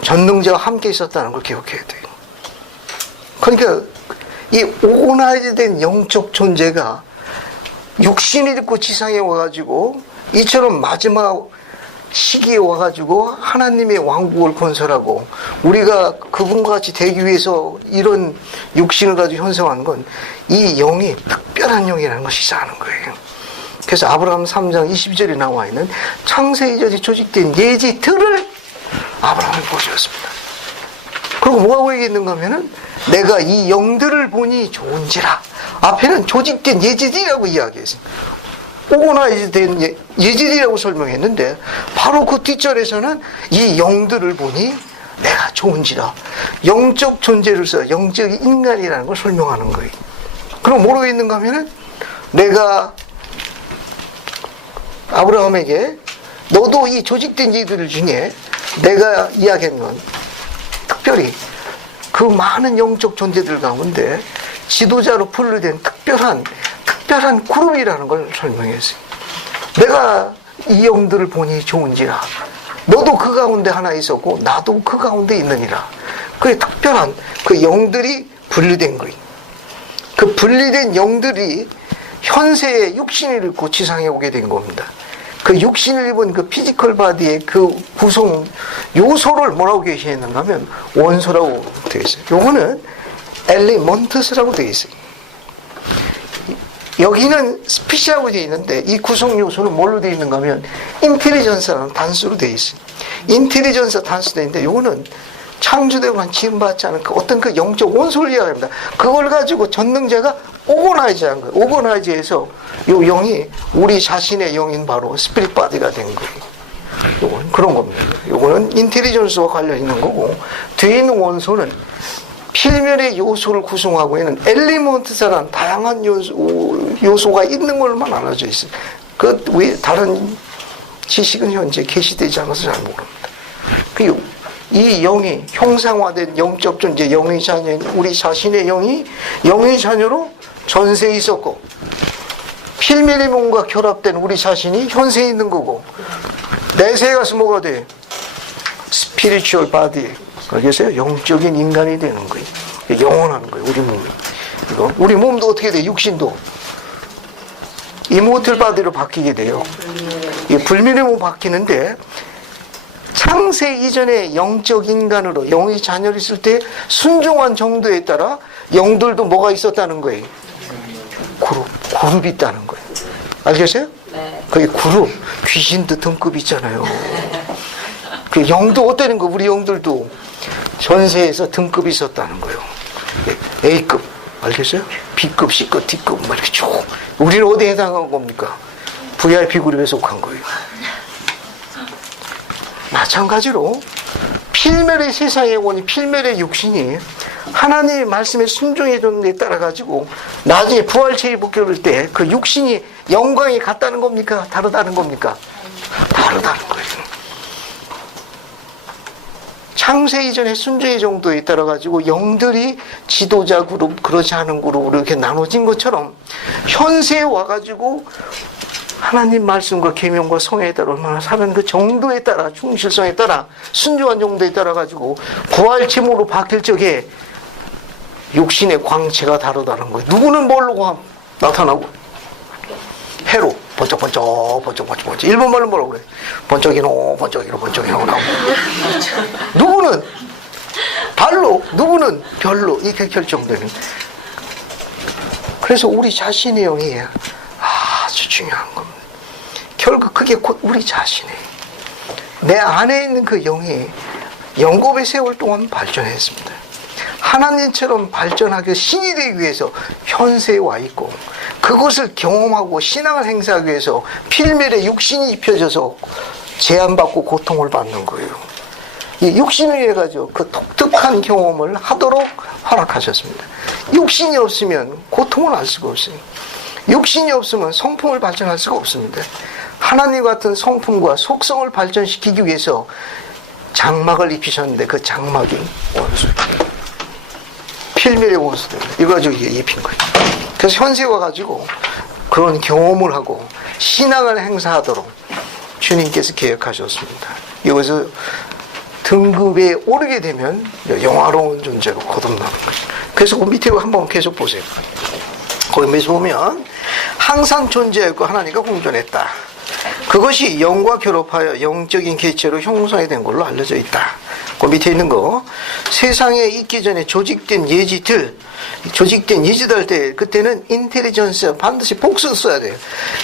전능자와 함께 있었다는 걸 기억해야 돼요. 그러니까 이 오고나이즈된 영적 존재가 육신을 입고 지상에 와가지고 이처럼 마지막 시기에 와가지고 하나님의 왕국을 건설하고 우리가 그분과 같이 되기 위해서 이런 육신을 가지고 현성한 건 이 영이 특별한 영이라는 것이 있다는 거예요. 그래서 아브라함 3장 22절에 나와 있는 창세 이전에 조직된 예지들을 아브라함이 보셨습니다. 그리고 뭐라고 얘기했는가 하면은 내가 이 영들을 보니 좋은지라. 앞에는 조직된 예지들이라고 이야기했어요. 오고나이즈된 예지들이라고 설명했는데 바로 그 뒷절에서는 이 영들을 보니 내가 좋은지라. 영적 존재로서 영적 인간이라는 걸 설명하는 거예요. 그럼 뭐라고 했는가 하면은 내가 아브라함에게 너도 이 조직된 이들 중에 내가 이야기한 건 특별히 그 많은 영적 존재들 가운데 지도자로 분류된 특별한 그룹이라는 걸 설명했어요. 내가 이 영들을 보니 좋은지라. 너도 그 가운데 하나 있었고 나도 그 가운데 있느니라. 그 특별한 그 영들이 분리된 거예요. 그 분리된 영들이 현세의 육신을 입고 지상에 오게 된 겁니다. 그 육신을 입은 그 피지컬 바디의 그 구성 요소를 뭐라고 계시는가 하면 원소라고 되어 있어요. 요거는 엘리먼트스라고 되어 있어요. 여기는 스피시라고 되어 있는데 이 구성 요소는 뭘로 되어 있는가 하면 인텔리전스라는 단수로 되어 있어요. 인텔리전스 단수 되어 있는데 요거는 창조되고만 지음받지 않은 그 어떤 그 영적 원소를 이야기합니다. 그걸 가지고 전능자가 오거나이즈한 거예요. 오거나이즈에서 요 영이 우리 자신의 영인 바로 스피릿 바디가 된 거예요. 요건 그런 겁니다. 요거는 인텔리전스와 관련 있는 거고 뒤에 있는 원소는 필멸의 요소를 구성하고 있는 엘리먼트사라는 다양한 요소가 있는 걸로만 알려져 있어요. 그 외에 다른 지식은 현재 계시되지 않아서 잘 모릅니다. 이 영이 형상화된 영적 존재, 영의 자녀인 우리 자신의 영이 영의 자녀로 전세에 있었고 필멸의 몸과 결합된 우리 자신이 현세에 있는 거고 내세에 가서 뭐가 돼? 스피리추얼 바디. 알겠어요? 영적인 인간이 되는 거예요. 영원한 거예요. 우리 몸이. 이거 우리 몸도 어떻게 돼? 육신도 이모틀 바디로 바뀌게 돼요. 이 불멸의 몸 바뀌는데 창세 이전에 영적 인간으로 영의 자녀를 있을 때 순종한 정도에 따라 영들도 뭐가 있었다는 거예요? 그룹이 있다는 거예요. 알겠어요? 네. 그게 그룹, 귀신도 등급 있잖아요. 그 영도 어때는 거? 우리 영들도 전세에서 등급이 있었다는 거예요. A급, 알겠어요? B급, C급, D급, 뭐 이렇게 쭉. 우리는 어디에 해당한 겁니까? VIP 그룹에 속한 거예요. 마찬가지로 필멸의 세상에 오니 필멸의 육신이 하나님의 말씀에 순종해준 데 따라 가지고 나중에 부활체에 복귀할 때 그 육신이 영광이 같다는 겁니까? 다르다는 겁니까? 다르다는 거예요. 창세 이전의 순종의 정도에 따라 가지고 영들이 지도자 그룹, 그렇지 않은 그룹으로 이렇게 나눠진 것처럼 현세에 와가지고 하나님 말씀과 계명과 성에 따라 얼마나 사는 그 정도에 따라 충실성에 따라 순종한 정도에 따라 가지고 부활체모로 바뀔 적에 육신의 광채가 다르다는 거예요. 누구는 뭘로 나타나고 해로 번쩍번쩍 일본말로 뭐라고 그래? 번쩍이노 나오고 누구는 달로 누구는 별로 이렇게 결정되는. 그래서 우리 자신의 영이 아주 중요한 겁니다. 결국 그게 곧 우리 자신이에요. 내 안에 있는 그 영이 영겁의 세월 동안 발전했습니다. 하나님처럼 발전하기 신이 되기 위해서 현세에 와 있고, 그것을 경험하고 신앙을 행사하기 위해서 필멸의 육신이 입혀져서 제한받고 고통을 받는 거예요. 이 육신을 위해 가지고 그 독특한 경험을 하도록 허락하셨습니다. 육신이 없으면 고통을 알 수가 없어요. 육신이 없으면 성품을 발전할 수가 없습니다. 하나님 같은 성품과 속성을 발전시키기 위해서 장막을 입히셨는데, 그 장막이 원수예요. 필멸의 원수들, 이거 가지고 입힌 거예요. 그래서 현세에 와가지고 그런 경험을 하고 신앙을 행사하도록 주님께서 계획하셨습니다. 이것을 등급에 오르게 되면 영화로운 존재로 거듭나는 거예요. 그래서 그 밑에 한번 계속 보세요. 거기 밑에 보면 항상 존재했고 하나님과 공존했다. 그것이 영과 결합하여 영적인 개체로 형성된 걸로 알려져 있다. 그 밑에 있는 거, 세상에 있기 전에 조직된 예지들 할 때, 그때는 인텔리전스 반드시 복수 써야 돼요.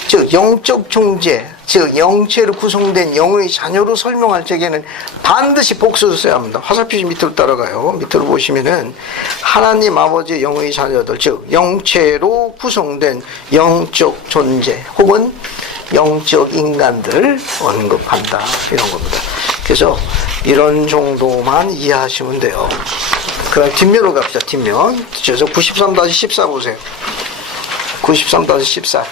즉 영적 존재, 즉 영체로 구성된 영의 자녀로 설명할 적에는 반드시 복수를 써야 합니다. 화살표시 밑으로 따라가요. 밑으로 보시면은 하나님 아버지의 영의 자녀들, 즉 영체로 구성된 영적 존재 혹은 영적 인간들 언급한다, 이런 겁니다. 그래서 이런 정도만 이해하시면 돼요. 그럼 뒷면으로 갑시다. 뒷면. 그래서 93-14 보세요. 93-14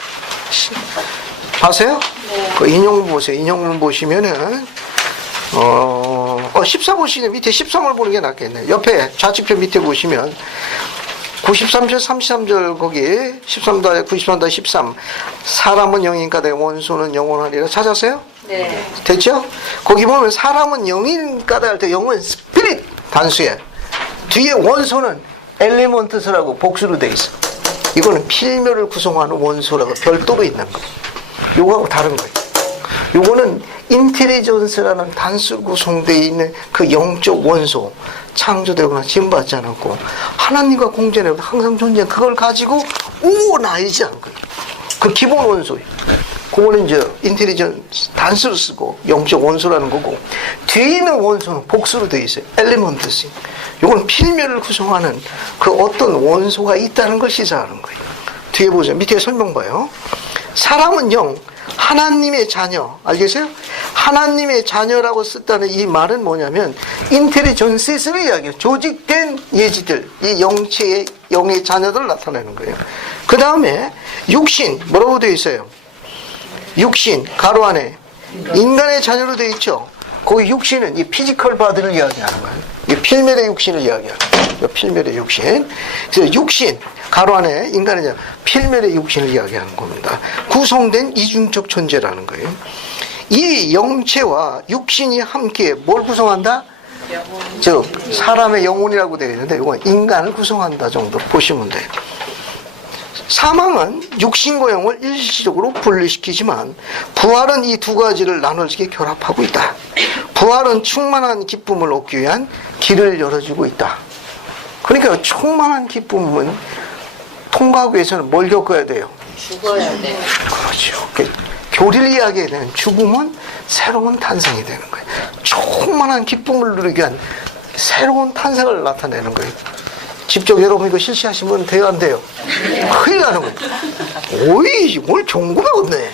아세요? 네. 그 인용문 보세요. 인용문 보시면은 14 보시면 밑에 13을 보는 게 낫겠네. 옆에 좌측편 밑에 보시면 93절 33절 거기 93-13 사람은 영인가 되 원수는 영원하리라 찾았어요? 네. 됐죠? 거기 보면 사람은 영인가 할 때 영은 스피릿 단수에, 뒤에 원소는 엘리먼트스라고 복수로 돼 있어. 이거는 필멸을 구성하는 원소라고 별도로 있는 거예요. 요거하고 다른 거예요. 요거는 인텔리전스라는 단수 구성되어 있는 그 영적 원소, 창조되거나 지음받지 않았고 하나님과 공존하고 항상 존재한 그걸 가지고 나이지 않은 거예요. 그 기본 원소예요. 그거는 이제 인텔리전스 단수를 쓰고 영적 원소라는 거고, 뒤에 있는 원소는 복수로 되어 있어요. 엘리먼트스. 이건 필멸을 구성하는 그 어떤 원소가 있다는 걸 시사하는 거예요. 뒤에 보세요. 밑에 설명 봐요. 사람은 영, 하나님의 자녀, 알겠어요? 하나님의 자녀라고 썼다는 이 말은 뭐냐면 인텔리전스를 이야기해요. 조직된 예지들, 이 영체의 영의 자녀들을 나타내는 거예요. 그 다음에 육신, 뭐라고 되어 있어요? 육신, 가로 안에 인간의 자녀로 되어 있죠. 거기 육신은 이 피지컬 바디를 이야기하는 거예요. 이 필멸의 육신을 이야기하는 거예요. 필멸의 육신. 그래서 육신, 가로 안에 인간의 자녀, 필멸의 육신을 이야기하는 겁니다. 구성된 이중적 존재라는 거예요. 이 영체와 육신이 함께 뭘 구성한다? 즉 사람의 영혼이라고 되어 있는데 이건 인간을 구성한다 정도 보시면 돼요. 사망은 육신과 영을 일시적으로 분리시키지만 부활은 이 두 가지를 나눠지게 결합하고 있다. 부활은 충만한 기쁨을 얻기 위한 길을 열어주고 있다. 그러니까 충만한 기쁨은 통과하기 위해서는 뭘 겪어야 돼요? 죽어야 돼. 그렇죠. 교리를 이야기해야 되는 죽음은 새로운 탄생이 되는 거예요. 충만한 기쁨을 누리기 위한 새로운 탄생을 나타내는 거예요. 직접 여러분 이거 실시하시면 돼요, 안 돼요? 큰일 나는 거예요. 오이, 오늘 종구가 없네.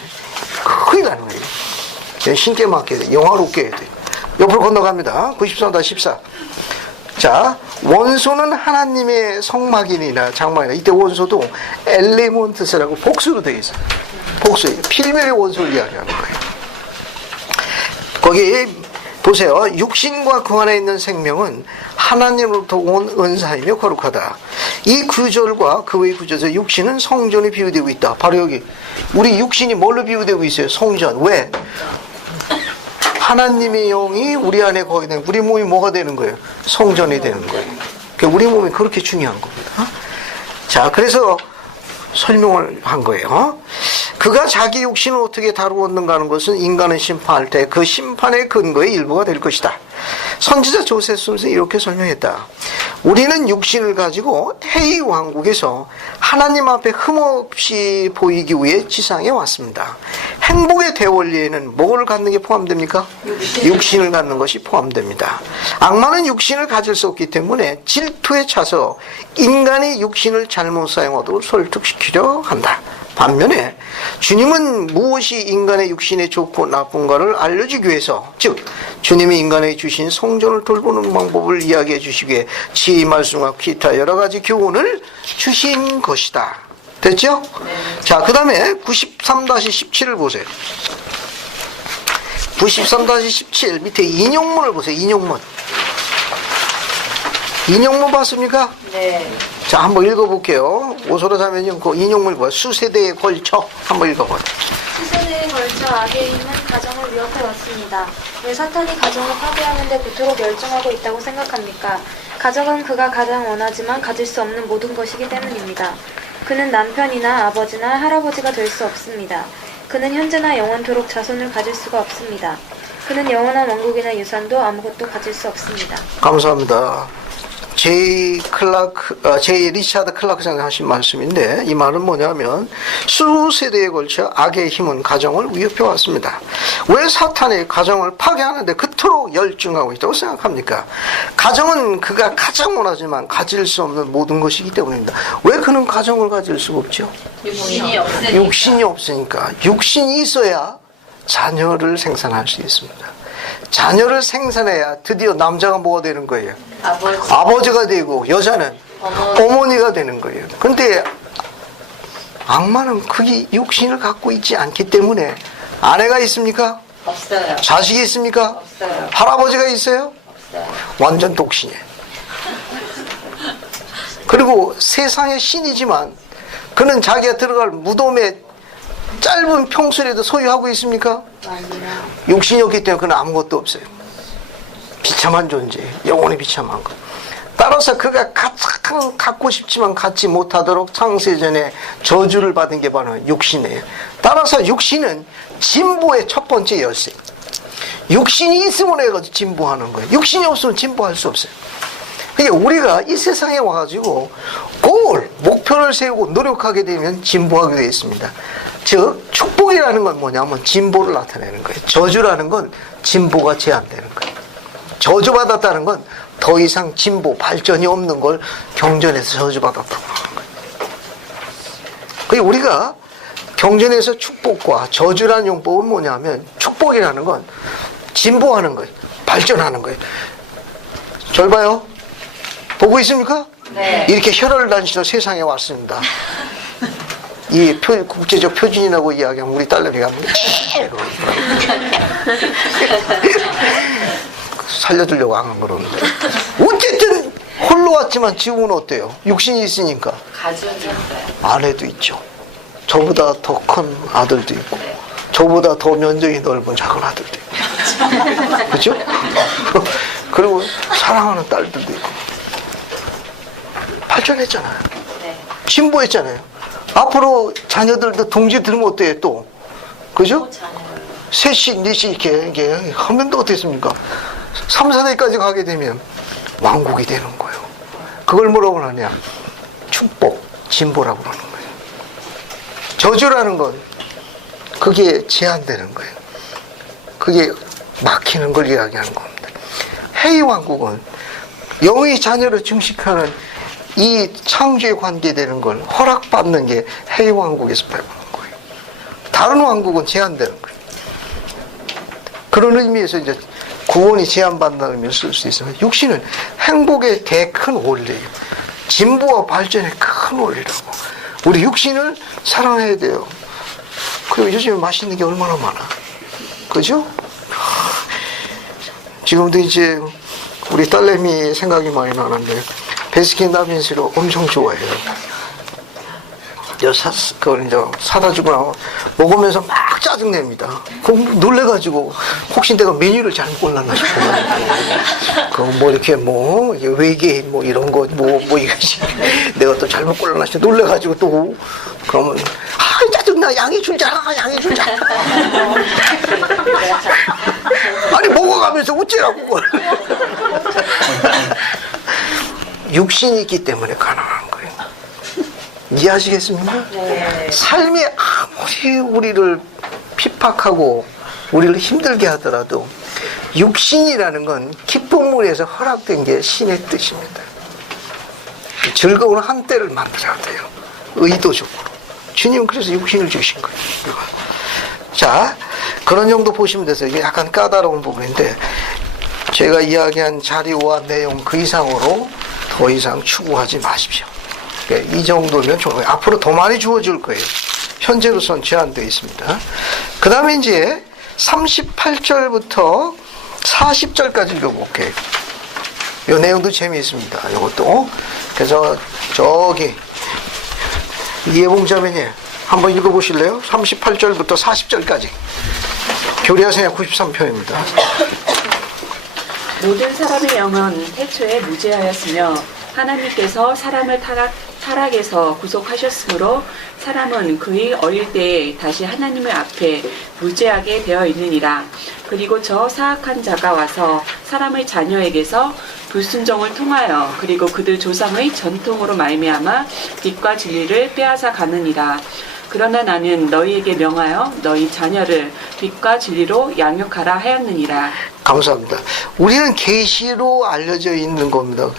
큰일 나는 거예요. 신께 맡겨야 돼. 영화롭게 해야 돼. 옆으로 건너갑니다. 93-14. 자, 원소는 하나님의 성막인이나 장막이나, 이때 원소도 엘레몬트스라고 복수로 되어 있어요. 복수, 필멸의 원소를 이야기하는 거예요. 거기 보세요. 육신과 그 안에 있는 생명은 하나님으로부터 온 은사이며 거룩하다. 이 구절과 그 외의 구절에서 육신은 성전에 비유되고 있다. 바로 여기 우리 육신이 뭘로 비유되고 있어요? 성전. 왜? 하나님의 영이 우리 안에 거하게 되는, 우리 몸이 뭐가 되는 거예요? 성전이 되는 거예요. 그러니까 우리 몸이 그렇게 중요한 겁니다. 자, 그래서 설명을 한 거예요. 그가 자기 육신을 어떻게 다루었는가 하는 것은 인간을 심판할 때 그 심판의 근거의 일부가 될 것이다. 선지자 조세스는 이렇게 설명했다. 우리는 육신을 가지고 해의 왕국에서 하나님 앞에 흠없이 보이기 위해 지상에 왔습니다. 행복의 대원리에는 뭘 갖는 게 포함됩니까? 육신을 갖는 것이 포함됩니다. 악마는 육신을 가질 수 없기 때문에 질투에 차서 인간의 육신을 잘못 사용하도록 설득시키려 한다. 반면에 주님은 무엇이 인간의 육신에 좋고 나쁜가를 알려주기 위해서, 즉 주님이 인간에게 주신 성전을 돌보는 방법을 이야기해 주시기에 지혜 말씀과 기타 여러 가지 교훈을 주신 것이다. 됐죠? 자, 그 다음에 93-17을 보세요. 93-17 밑에 인용문을 보세요. 인용문 봤습니까? 네. 자, 한번 읽어볼게요. 오소로 자면요, 그 인용문을 보세요. 수세대에 걸쳐 한번 읽어봐요. 수세대에 걸쳐 악의 힘은 가정을 위협해 왔습니다. 왜 사탄이 가정을 파괴하는 데 그토록 열중하고 있다고 생각합니까? 가정은 그가 가장 원하지만 가질 수 없는 모든 것이기 때문입니다. 그는 남편이나 아버지나 할아버지가 될 수 없습니다. 그는 현재나 영원토록 자손을 가질 수가 없습니다. 그는 영원한 왕국이나 유산도 아무것도 가질 수 없습니다. 감사합니다. 제이 리차드 클라크장이 하신 말씀인데, 이 말은 뭐냐면 수세대에 걸쳐 악의 힘은 가정을 위협해 왔습니다. 왜 사탄이 가정을 파괴하는데 그토록 열중하고 있다고 생각합니까? 가정은 그가 가장 원하지만 가질 수 없는 모든 것이기 때문입니다. 왜 그는 가정을 가질 수가 없죠? 육신이 없으니까. 육신이 있어야 자녀를 생산할 수 있습니다. 자녀를 생산해야 드디어 남자가 뭐가 되는 거예요? 아버지가 되고, 여자는 어머니가 되는 거예요. 근데 악마는 그게 육신을 갖고 있지 않기 때문에, 아내가 있습니까? 없어요. 자식이 있습니까? 없어요. 할아버지가 있어요? 없어요. 완전 독신이에요. 그리고 세상의 신이지만 그는 자기가 들어갈 무덤에 짧은 평소라도 소유하고 있습니까? 육신이 없기 때문에 그는 아무것도 없어요. 비참한 존재, 영원히 비참한 것. 따라서 그가 가장 갖고 싶지만 갖지 못하도록 창세전에 저주를 받은 게 바로 육신이에요. 따라서 육신은 진보의 첫 번째 열쇠. 육신이 있으면 해가지고 진보하는 거예요. 육신이 없으면 진보할 수 없어요. 그러니까 우리가 이 세상에 와가지고 목표를 세우고 노력하게 되면 진보하게 되어 있습니다. 즉 축복이라는 건 뭐냐면 진보를 나타내는 거예요. 저주라는 건 진보가 제한되는 거예요. 저주받았다는 건 더 이상 진보, 발전이 없는 걸 경전에서 저주받았다고 하는 거예요. 그러니까 우리가 경전에서 축복과 저주라는 용법은 뭐냐면, 축복이라는 건 진보하는 거예요. 발전하는 거예요. 절 봐요. 보고 있습니까? 네. 이렇게 혈혈 단신으로 세상에 왔습니다. 이 국제적 표준이라고 이야기하면 우리 딸내미가 살려주려고 안 그러는데, 어쨌든 홀로 왔지만 지금은 어때요? 육신이 있으니까 가족이 있어요. 아내도 있죠. 저보다 더 큰 아들도 있고, 저보다 더 면적이 넓은 작은 아들도 있고, 그렇죠? 그리고 사랑하는 딸들도 있고. 발전했잖아요. 네. 진보했잖아요. 앞으로 자녀들도 동지 들으면 어때요, 또? 그죠? 셋이, 넷이 이렇게 하면 또 어떻습니까? 3, 4대까지 가게 되면 왕국이 되는 거예요. 그걸 뭐라고 하냐? 축복, 진보라고 하는 거예요. 저주라는 건 그게 제한되는 거예요. 그게 막히는 걸 이야기하는 겁니다. 해의 왕국은 영의 자녀를 증식하는 이 창조에 관계되는 걸 허락받는 게 해의 왕국에서 발견하는 거예요. 다른 왕국은 제한되는 거예요. 그런 의미에서 이제 구원이 제한받는다는 의미를 쓸 수 있어요. 육신은 행복의 큰 원리예요. 진보와 발전의 큰 원리라고. 우리 육신을 사랑해야 돼요. 그리고 요즘에 맛있는 게 얼마나 많아. 그죠? 지금도 이제 우리 딸내미 생각이 많이 나는데, 베스킨라빈스를 엄청 좋아해요. 그걸 이제 사다 주고 나면 먹으면서 막 짜증냅니다. 그럼 놀래가지고 혹시 내가 메뉴를 잘못 골랐나 싶어요. 뭐 이렇게 외계 이런 거 이것이 내가 또 잘못 골랐나 싶어 놀래가지고 또 그러면 짜증나, 양이 줄잖아. 아니 먹어가면서 어째라고 그걸. 육신이 있기 때문에 가난한 거예요. 이해하시겠습니까? 네. 삶이 아무리 우리를 핍박하고 우리를 힘들게 하더라도 육신이라는 건 기쁨물에서 허락된 게 신의 뜻입니다. 즐거운 한때를 만들어야 돼요. 의도적으로. 주님은 그래서 육신을 주신 거예요. 자, 그런 정도 보시면 돼서 이게 약간 까다로운 부분인데 제가 이야기한 자료와 내용 그 이상으로 더 이상 추구하지 마십시오. 이 정도면 좋아요. 앞으로 더 많이 주어질 거예요. 현재로선 제한되어 있습니다. 그 다음에 이제 38절부터 40절까지 읽어볼게요. 이 내용도 재미있습니다. 이것도. 그래서 저기 이해봉자매님 한번 읽어보실래요? 38절부터 40절까지. 교리하세요. 93편입니다. 모든 사람의 영은 태초에 무죄하였으며 하나님께서 사람을 타락에서 구속하셨으므로 사람은 그의 어릴 때에 다시 하나님의 앞에 무죄하게 되어 있느니라. 그리고 저 사악한 자가 와서 사람의 자녀에게서 불순종을 통하여 그리고 그들 조상의 전통으로 말미암아 빛과 진리를 빼앗아 가느니라. 그러나 나는 너희에게 명하여 너희 자녀를 빛과 진리로 양육하라 하였느니라. 감사합니다. 우리는 계시로 알려져 있는 겁니다.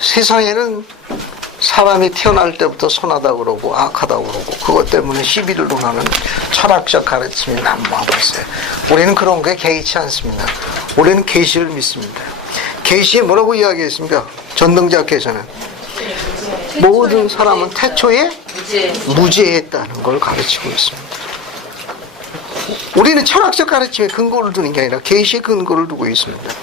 세상에는 사람이 태어날 때부터 선하다고 그러고 악하다고 그러고 그것 때문에 시비를 논하는 철학적 가르침이 난무하고 있어요. 우리는 그런 게 개의치 않습니다. 우리는 계시를 믿습니다. 계시에 뭐라고 이야기했습니까? 전능자께서는 모든 사람은 태초에 무죄했다는 걸 가르치고 있습니다. 우리는 철학적 가르침에 근거를 두는 게 아니라 계시에 근거를 두고 있습니다.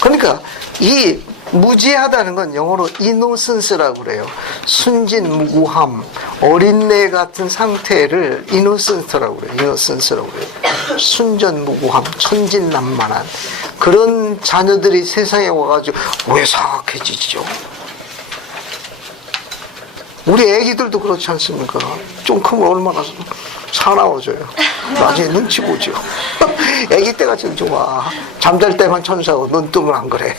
그러니까 이 무지하다는 건 영어로 innocence라고 그래요. 순진무구함, 어린애 같은 상태를 innocence라고 그래요. innocence라고 그래요. 순전무구함, 천진난만한 그런 자녀들이 세상에 와가지고 왜 사악해지죠? 우리 애기들도 그렇지 않습니까? 좀 크면 얼마나 사나워져요. 나중에 눈치 보죠. 애기 때가 제일 좋아. 잠잘 때만 천사고 눈 뜨면 안 그래.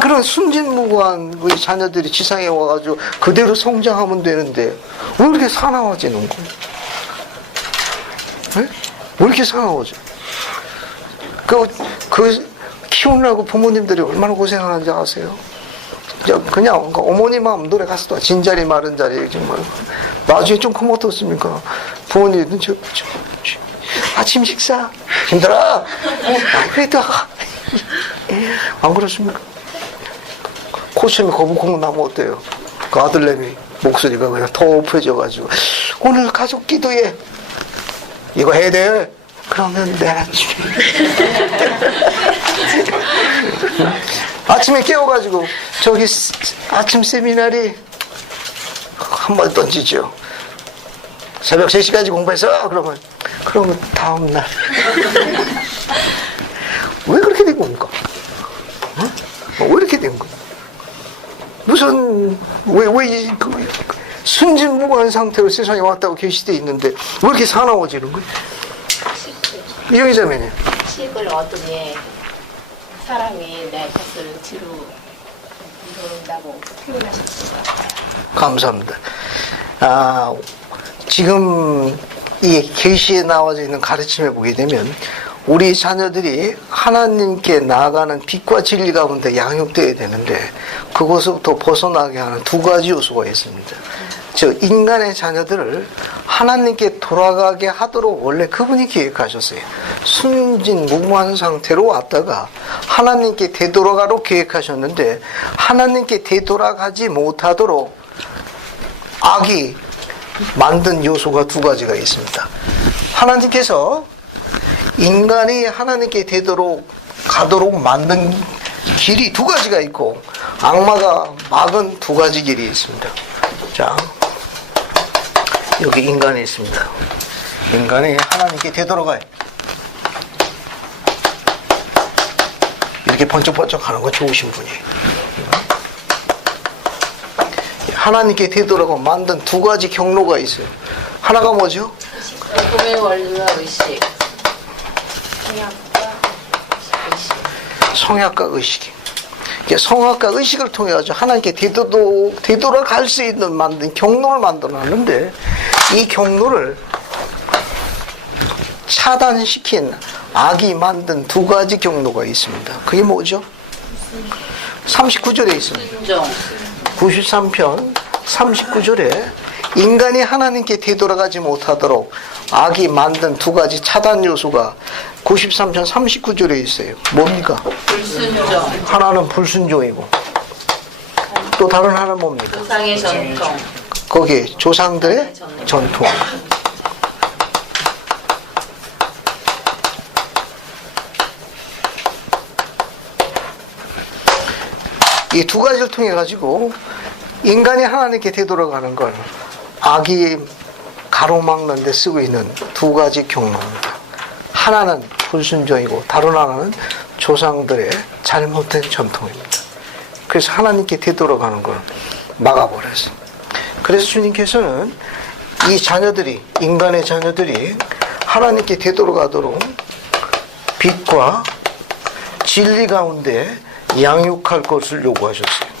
그런 순진무구한 우리 자녀들이 지상에 와가지고 그대로 성장하면 되는데 왜 이렇게 사나워지는 거예요? 네? 왜 이렇게 사나워져? 그 키우느라고 부모님들이 얼마나 고생하는지 아세요? 그냥 어머니 마음 노래 가수도 진자리 마른 자리 정말 나중에 좀 크면 어떻습니까? 부모님은 아침 식사 힘들어. 그래도 안 그렇습니까? 코심이 거북콩 나면 어때요? 그 아들내미 목소리가 그냥 더 높아져가지고 오늘 가족 기도회 이거 해야 돼. 그러면 내가 아침에 깨워가지고 저기 아침 세미나리 한번 던지죠. 새벽 3시까지 공부해서 그러면 다음날 왜 그렇게 된 겁니까? 왜 이렇게 된 거야? 무슨 왜 순진무구한 상태로 세상에 왔다고 계시돼 있는데 왜 이렇게 사나워지는 거야? 이영희자매님 식을 얻으니 사람이 내 것을 뒤로 이룬다고 표현하셨습니다. 감사합니다. 지금 이 계시에 나와져 있는 가르침에 보게 되면 우리 자녀들이 하나님께 나아가는 빛과 진리 가운데 양육되어야 되는데 그것부터 벗어나게 하는 두 가지 요소가 있습니다. 즉 인간의 자녀들을 하나님께 돌아가게 하도록 원래 그분이 계획하셨어요. 순진무구한 상태로 왔다가 하나님께 되돌아가도록 계획하셨는데 하나님께 되돌아가지 못하도록 악이 만든 요소가 두 가지가 있습니다. 하나님께서 인간이 하나님께 가도록 만든 길이 두 가지가 있고 악마가 막은 두 가지 길이 있습니다. 자, 여기 인간이 있습니다. 인간이 하나님께 되돌아가요. 이렇게 번쩍번쩍 하는 거 좋으신 분이에요. 하나님께 되돌아가 만든 두 가지 경로가 있어요. 하나가 뭐죠? 복음의 원리와 의식. 성약과 의식이. 성악과 의식을 통해 가지고 하나님께 되돌아갈 수 있는 만든 경로를 만들어 놨는데, 이 경로를 차단시킨 악이 만든 두 가지 경로가 있습니다. 그게 뭐죠? 39절에 있습니다. 순종. 93편 39절에 인간이 하나님께 되돌아가지 못하도록 악이 만든 두 가지 차단 요소가 93편 39절에 있어요. 뭡니까? 불순종. 하나는 불순종이고, 또 다른 하나는 뭡니까? 조상의 전통. 거기에 조상들의 전통. 이 두 가지를 통해 가지고 인간이 하나님께 되돌아가는 걸 악이 가로막는 데 쓰고 있는 두 가지 경로입니다. 하나는 불순종이고 다른 하나는 조상들의 잘못된 전통입니다. 그래서 하나님께 되돌아가는 걸 막아버렸어요. 그래서 주님께서는 이 자녀들이, 인간의 자녀들이 하나님께 되돌아가도록 빛과 진리 가운데 양육할 것을 요구하셨어요.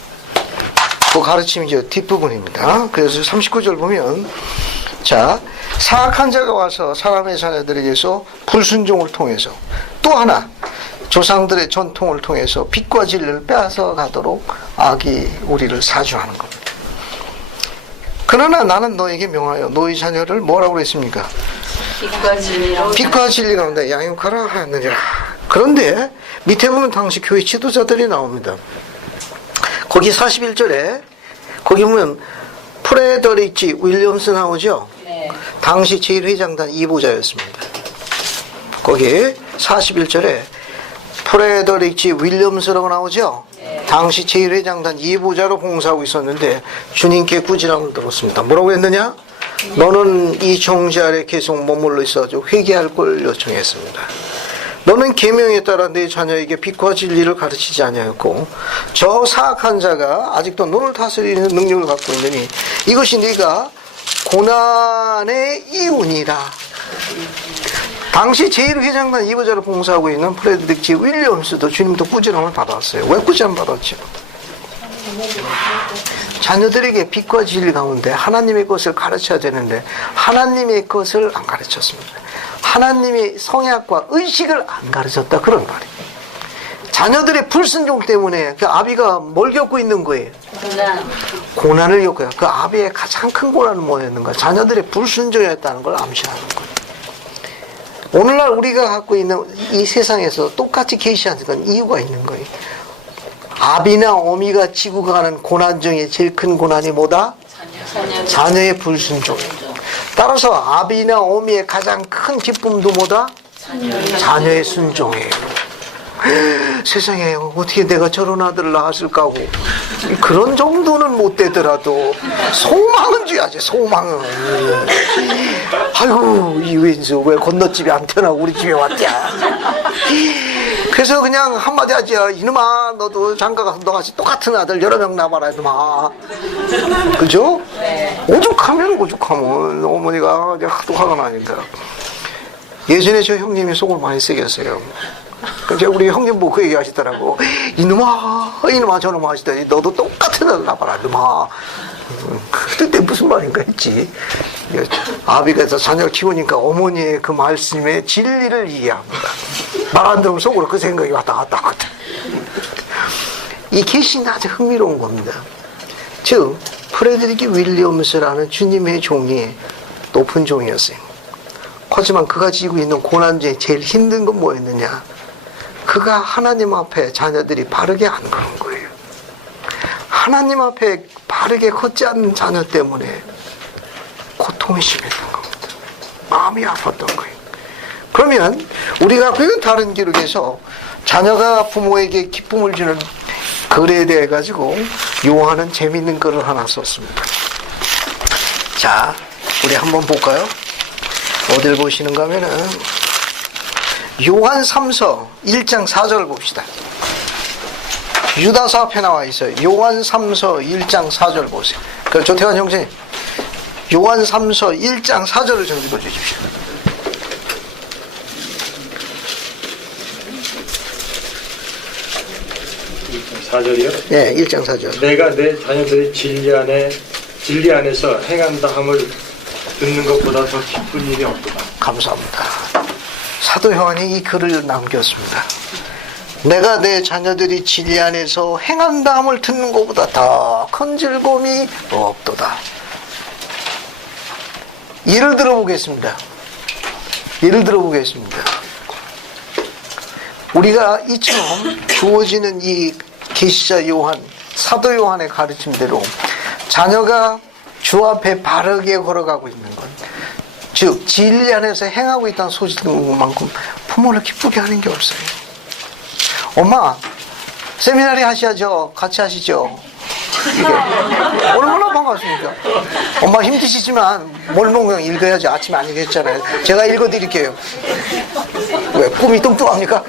그 가르침이 이제 뒷부분입니다. 그래서 39절 보면, 자, 사악한 자가 와서 사람의 자녀들에게서 불순종을 통해서, 또 하나 조상들의 전통을 통해서 빛과 진리를 빼앗아 가도록 악이 우리를 사주하는 겁니다. 그러나 나는 너에게 명하여 너희 자녀를 뭐라고 그랬습니까? 빛과 진리로. 빛과 진리 가운데 양육하라 하느니라. 그런데 밑에 보면 당시 교회 지도자들이 나옵니다. 거기 41절에 거기 보면 프레더리치 윌리엄스 나오죠? 네. 당시 제1회장단 2보자였습니다. 거기 41절에 프레더리치 윌리엄스라고 나오죠? 네. 당시 제1회장단 2보자로 봉사하고 있었는데 주님께 구질함을 들었습니다. 뭐라고 했느냐? 너는 이 정지 아래 계속 머물러 있어가지고 회개할 걸 요청했습니다. 너는 계명에 따라 내 자녀에게 빛과 진리를 가르치지 아니하였고 저 사악한 자가 아직도 너를 다스리는 능력을 갖고 있느니 이것이 네가 고난의 이유니라. 당시 제1회장단 2보자로 봉사하고 있는 프레드릭 윌리엄스도 주님도 꾸지람을 받았어요. 왜 꾸지람 받았죠? 자녀들에게 빛과 진리 가운데 하나님의 것을 가르쳐야 되는데 하나님의 것을 안 가르쳤습니다. 하나님의 성약과 의식을 안 가르쳤다, 그런 말이에요. 자녀들의 불순종 때문에 그 아비가 뭘 겪고 있는 거예요? 고난을 겪어요. 그 아비의 가장 큰 고난은 뭐였는가? 자녀들의 불순종이었다는 걸 암시하는 거예요. 오늘날 우리가 갖고 있는 이 세상에서 똑같이 계시하는 건 이유가 있는 거예요. 아비나 어미가 지고 가는 고난 중에 제일 큰 고난이 뭐다? 자녀의 불순종이에요. 따라서 아비나 어미의 가장 큰 기쁨도 뭐다? 자녀의 순종이에요. 세상에 어떻게 내가 저런 아들을 낳았을까 하고 그런 정도는 못 되더라도 소망은 줘야지, 소망은. 아이고 이 왼수 왜 건너집에 안 태어나고 우리 집에 왔냐. 그래서 그냥 한마디 하지. 이놈아 너도 장가가서 너같이 똑같은 아들 여러 명 낳아라 이놈아. 그죠? 오죽하면 어머니가 하도 화가 나니까. 예전에 저 형님이 속을 많이 쓰겠어요. 근데 우리 형님 보고 그 얘기 하시더라고. 이놈아 저놈아 하시더니 너도 똑같은 아들 낳아라 이놈아. 그때 무슨 말인가 했지. 아비가 자녀를 키우니까 어머니의 그 말씀의 진리를 이해합니다. 말 안 들으면 속으로 그 생각이 왔다 갔다 하거든. 이 계시는 아주 흥미로운 겁니다. 즉 프레드리키 윌리엄스라는 주님의 종이 높은 종이었어요. 하지만 그가 지고 있는 고난 중에 제일 힘든 건 뭐였느냐? 그가 하나님 앞에 자녀들이 바르게 안 그런 거예요. 하나님 앞에 바르게 걷지 않는 자녀 때문에 고통이 심했던 겁니다. 마음이 아팠던 거예요. 그러면 우리가 그 다른 기록에서 자녀가 부모에게 기쁨을 주는 글에 대해 가지고 요한은 재미있는 글을 하나 썼습니다. 자, 우리 한번 볼까요? 어딜 보시는가 하면은 요한 3서 1장 4절을 봅시다. 유다서 앞에 나와 있어요. 요한 3서 1장 4절 보세요. 그 조태환 형제님, 요한 3서 1장 4절을 좀 읽어주십시오. 4절이요? 네, 1장 4절. 내가 내 자녀들의 진리 안에서 행한다 함을 듣는 것보다 더 기쁜 일이 없도다. 감사합니다. 사도 요한이 이 글을 남겼습니다. 내가 내 자녀들이 진리 안에서 행한다 함을 듣는 것보다 더 큰 즐거움이 없도다. 예를 들어보겠습니다. 우리가 이처럼 주어지는 이 계시자 요한, 사도 요한의 가르침대로 자녀가 주 앞에 바르게 걸어가고 있는 것, 즉 진리 안에서 행하고 있다는 소식만큼 부모를 기쁘게 하는 게 없어요. 엄마, 세미나리 하셔야죠. 같이 하시죠. 이게 얼마나 반갑습니까? 엄마 힘드시지만 몰목명 읽어야지. 아침에 안 읽었잖아요. 제가 읽어드릴게요. 왜? 꿈이 뚱뚱합니까?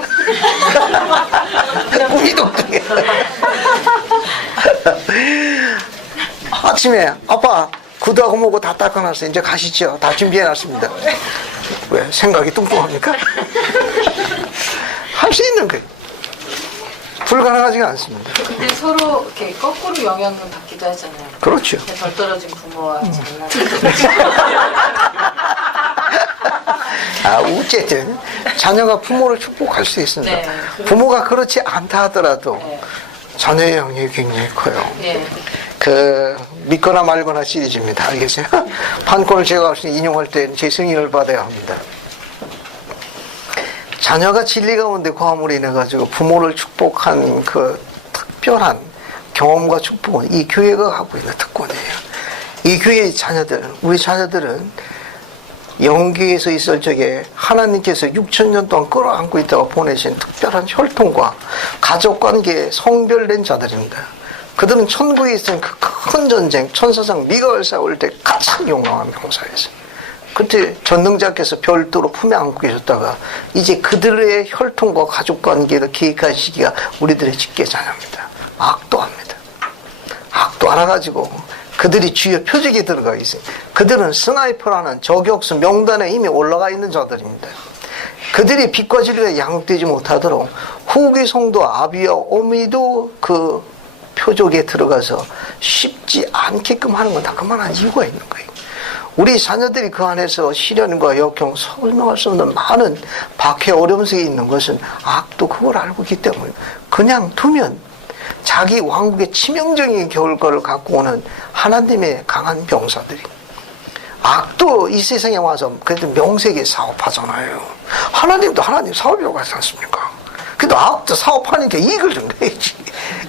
꿈이 뚱뚱해. 아침에 아빠 구두하고 뭐고 다 닦아놨어요. 이제 가시죠. 다 준비해놨습니다. 왜? 생각이 뚱뚱합니까? 할 수 있는 거예요. 불가능하지가 않습니다. 근데 서로 이렇게 거꾸로 영향을 받기도 하잖아요. 그렇죠. 덜 떨어진 부모와 장난. 어쨌든 자녀가 부모를 축복할 수 있습니다. 네. 부모가 그렇지 않다 하더라도 네. 자녀의 영향이 굉장히 커요. 예. 그 믿거나 말거나 시리즈입니다. 알겠어요? 판권을 제가 없이 인용할 때 제 승인을 받아야 합니다. 자녀가 진리 가운데 거함으로 인해 가지고 부모를 축복한 그 특별한 경험과 축복은 이 교회가 갖고 있는 특권이에요. 이 교회의 자녀들, 우리 자녀들은 영계에서 있을 적에 하나님께서 6,000년 동안 끌어안고 있다가 보내신 특별한 혈통과 가족관계에 성별된 자들입니다. 그들은 천국에 있던 그 큰 전쟁, 천사장 미가를 싸울 때 가장 용감한 병사였어요. 그때 전능자께서 별도로 품에 안고 계셨다가 이제 그들의 혈통과 가족관계를 계획한 시기가 우리들의 직계자녀입니다. 악도 합니다. 악도 알아가지고 그들이 주요 표적에 들어가 있어요. 그들은 스나이퍼라는 저격수 명단에 이미 올라가 있는 자들입니다. 그들이 빛과 진리가 양육되지 못하도록 후기 성도 아비와 어미도 그 표적에 들어가서 쉽지 않게끔 하는 건 다 그만한 이유가 있는 거예요. 우리 자녀들이 그 안에서 시련과 역경, 설명할 수 없는 많은 박해 어려움 속에 있는 것은 악도 그걸 알고 있기 때문에 그냥 두면 자기 왕국의 치명적인 결과를 갖고 오는 하나님의 강한 병사들이, 악도 이 세상에 와서 그래도 명색에 사업하잖아요. 하나님도 하나님 사업이라고 하지 않습니까? 그래도 악도 사업하니까 이익을 좀 내야지.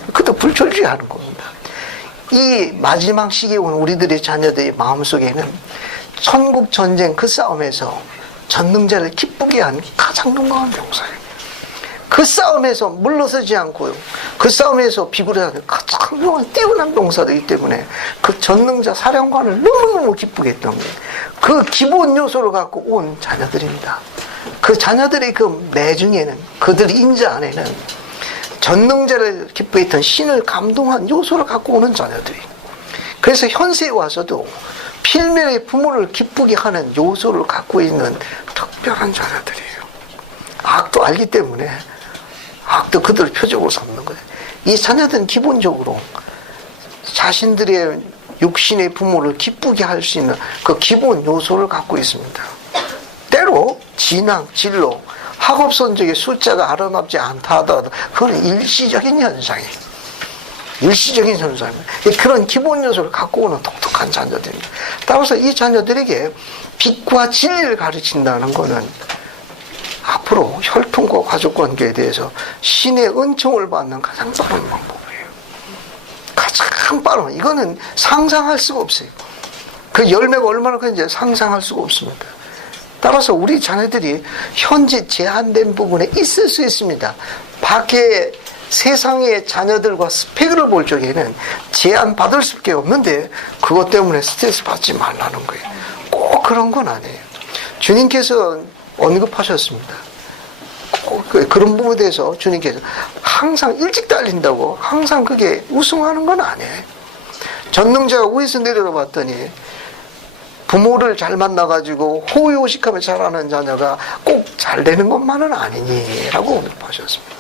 그것도 불철주의 하는 겁니다. 이 마지막 시기에 온 우리들의 자녀들의 마음속에는 천국 전쟁 그 싸움에서 전능자를 기쁘게 한 가장 용감한 병사예요. 그 싸움에서 물러서지 않고요, 그 싸움에서 비굴하는 가장 용한 뛰어난 병사들이기 때문에 그 전능자 사령관을 너무너무 기쁘게 했던 거예요. 그 기본 요소를 갖고 온 자녀들입니다. 그 자녀들의 그 내중에는, 그들 인자 안에는 전능자를 기뻐했던 신을 감동한 요소를 갖고 오는 자녀들이, 그래서 현세에 와서도 필면의 부모를 기쁘게 하는 요소를 갖고 있는 특별한 자녀들이에요. 악도 알기 때문에 악도 그들을 표적으로 삼는 거예요. 이 자녀들은 기본적으로 자신들의 육신의 부모를 기쁘게 할 수 있는 그 기본 요소를 갖고 있습니다. 때로 진학, 진로, 학업 성적의 숫자가 아름답지 않다 하더라도 그건 일시적인 현상이에요. 일시적인 현상입니다. 그런 기본 요소를 갖고 오는 독특한 자녀들입니다. 따라서 이 자녀들에게 빛과 진리를 가르친다는 것은 앞으로 혈통과 가족관계에 대해서 신의 은총을 받는 가장 빠른 방법이에요. 가장 빠른, 이거는 상상할 수가 없어요. 그 열매가 얼마나 큰지 상상할 수가 없습니다. 따라서 우리 자녀들이 현재 제한된 부분에 있을 수 있습니다. 밖에 세상의 자녀들과 스펙을 볼 적에는 제한받을 수밖에 없는데 그것 때문에 스트레스 받지 말라는 거예요. 꼭 그런 건 아니에요. 주님께서 언급하셨습니다. 꼭 그런 부분에 대해서 주님께서 항상 일찍 달린다고 항상 그게 우승하는 건 아니에요. 전능자가 위에서 내려다 봤더니 부모를 잘 만나가지고 호의호식하며 자라는 자녀가 꼭 잘 되는 것만은 아니니라고 언급하셨습니다.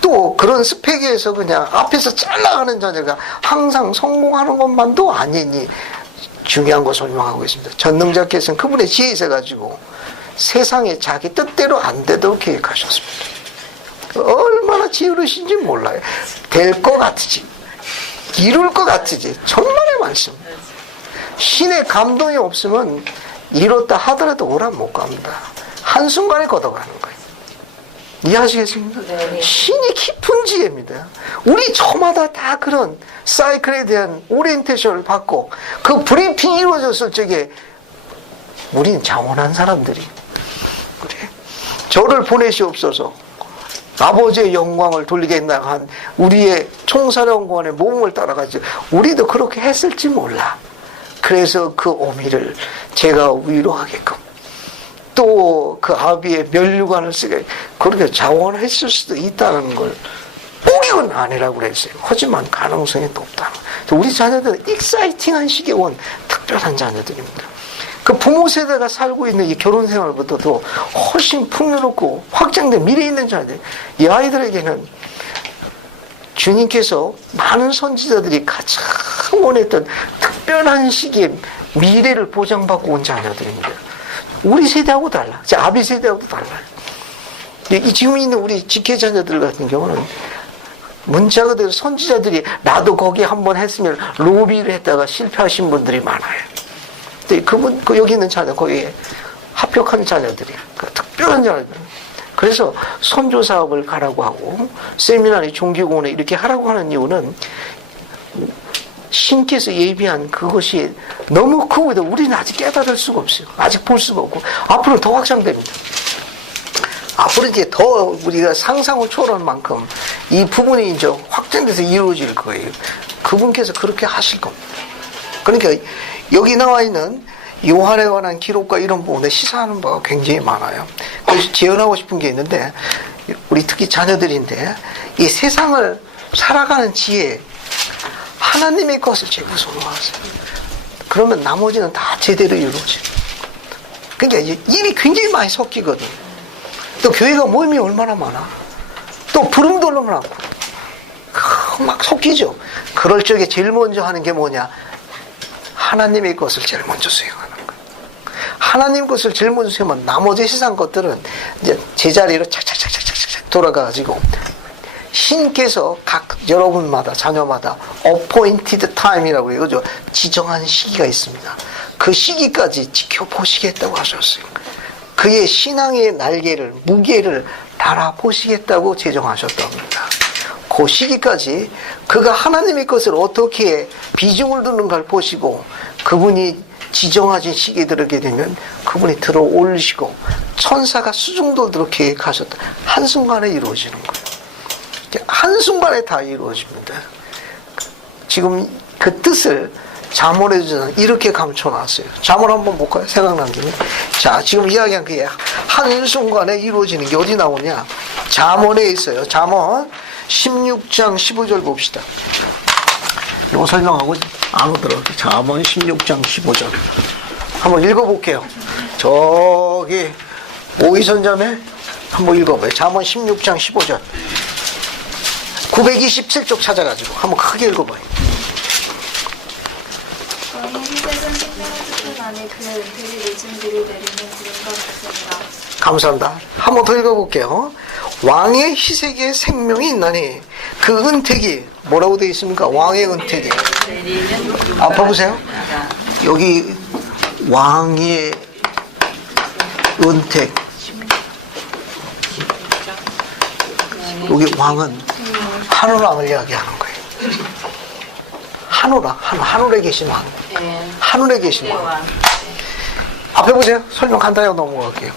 또 그런 스펙에서 그냥 앞에서 잘 나가는 자녀가 항상 성공하는 것만도 아니니 중요한 거 설명하고 있습니다. 전능자께서는 그분의 지혜에 있어가지고 세상에 자기 뜻대로 안 되도록 계획하셨습니다. 얼마나 지혜로우신지 몰라요. 될 것 같으지, 이룰 것 같으지, 천만의 말씀. 신의 감동이 없으면 이뤘다 하더라도 오라 못 갑니다. 한순간에 걷어가는 거예요. 이해하시겠습니까? 네. 신이 깊은 지혜입니다. 우리 저마다 다 그런 사이클에 대한 오리엔테이션을 받고 그 브리핑이 이루어졌을 적에 우린 자원한 사람들이 그래. 저를 보내시옵소서. 아버지의 영광을 돌리게 나간 우리의 총사령관의 몸을 따라가지 우리도 그렇게 했을지 몰라. 그래서 그 어미를 제가 위로하게끔 또 그 아비의 면류관을 쓰게 그렇게 자원했을 수도 있다는 걸 포기는 아니라고 그랬어요. 하지만 가능성이 높다는 거예요. 우리 자녀들은 익사이팅한 시기에 온 특별한 자녀들입니다. 그 부모 세대가 살고 있는 이 결혼 생활보다도 훨씬 풍요롭고 확장된 미래 있는 자녀들, 이 아이들에게는 주님께서 많은 선지자들이 가장 원했던 특별한 시기에 미래를 보장받고 온 자녀들입니다. 우리 세대하고 달라. 제 아비 세대하고도 달라요. 이 지금 있는 우리 직계 자녀들 같은 경우는 문자 그대로 선지자들이 나도 거기 한번 했으면 로비를 했다가 실패하신 분들이 많아요. 근데 여기 있는 자녀, 거기에 합격한 자녀들이, 특별한 자녀들. 그래서 선조 사업을 가라고 하고, 세미나리 종교공원에 이렇게 하라고 하는 이유는 신께서 예비한 그것이 너무 크고 우리는 아직 깨달을 수가 없어요. 아직 볼 수가 없고, 앞으로 더 확장됩니다. 앞으로 이제 더 우리가 상상을 초월할 만큼 이 부분이 이제 확장돼서 이루어질 거예요. 그분께서 그렇게 하실 겁니다. 그러니까 여기 나와 있는 요한에 관한 기록과 이런 부분에 시사하는 바가 굉장히 많아요. 그래서 재현하고 싶은 게 있는데, 우리 특히 자녀들인데, 이 세상을 살아가는 지혜, 하나님의 것을 제일 무서워하세요. 그러면 나머지는 다 제대로 이루어져요. 그러니까 일이 굉장히 많이 섞이거든. 또 교회가 모임이 얼마나 많아. 또 부름도 얼마나 많고. 막 섞이죠. 그럴 적에 제일 먼저 하는 게 뭐냐? 하나님의 것을 제일 먼저 수행하는 거예요. 하나님 것을 제일 먼저 수행하면 나머지 세상 것들은 이제 제자리로 착착착착착 돌아가가지고 신께서 각 여러분마다 자녀마다 appointed time이라고 해요. 그죠? 지정한 시기가 있습니다. 그 시기까지 지켜보시겠다고 하셨어요. 그의 신앙의 날개를 무게를 달아보시겠다고 제정하셨답니다. 그 시기까지 그가 하나님의 것을 어떻게 비중을 두는가를 보시고 그분이 지정하신 시기에 들어게 되면 그분이 들어올리시고 천사가 수중도도록 계획하셨다. 한순간에 이루어지는 거예요. 한순간에 다 이루어집니다. 지금 그 뜻을 잠언에서 이렇게 감춰놨어요. 잠언 한번 볼까요? 생각난 김에. 자, 지금 이야기한 그게 한순간에 이루어지는 게 어디 나오냐? 잠언에 있어요. 잠언 16장 15절 봅시다. 이거 설명하고 안 오더라고요. 잠언 16장 15절. 한번 읽어볼게요. 저기 오이선점에 한번 읽어봐요. 잠언 16장 15절. 927쪽 찾아가지고 한번 크게 읽어봐요. 왕의 희색은 생명을 숲은 안에 그의 은택이 늦은 비를 내리는 구름과 같습니다. 감사합니다. 한번 더 읽어볼게요. 왕의 희색에 생명이 있나니 그 은택이 뭐라고 되어 있습니까? 왕의 은택이. 아파 보세요. 여기 왕의 은택. 여기 왕은 하늘왕을 이야기하는 거예요. 하늘왕, 하늘에 계신 왕. 하늘에 계신 왕. 앞에 보세요. 설명 간단하게 넘어갈게요.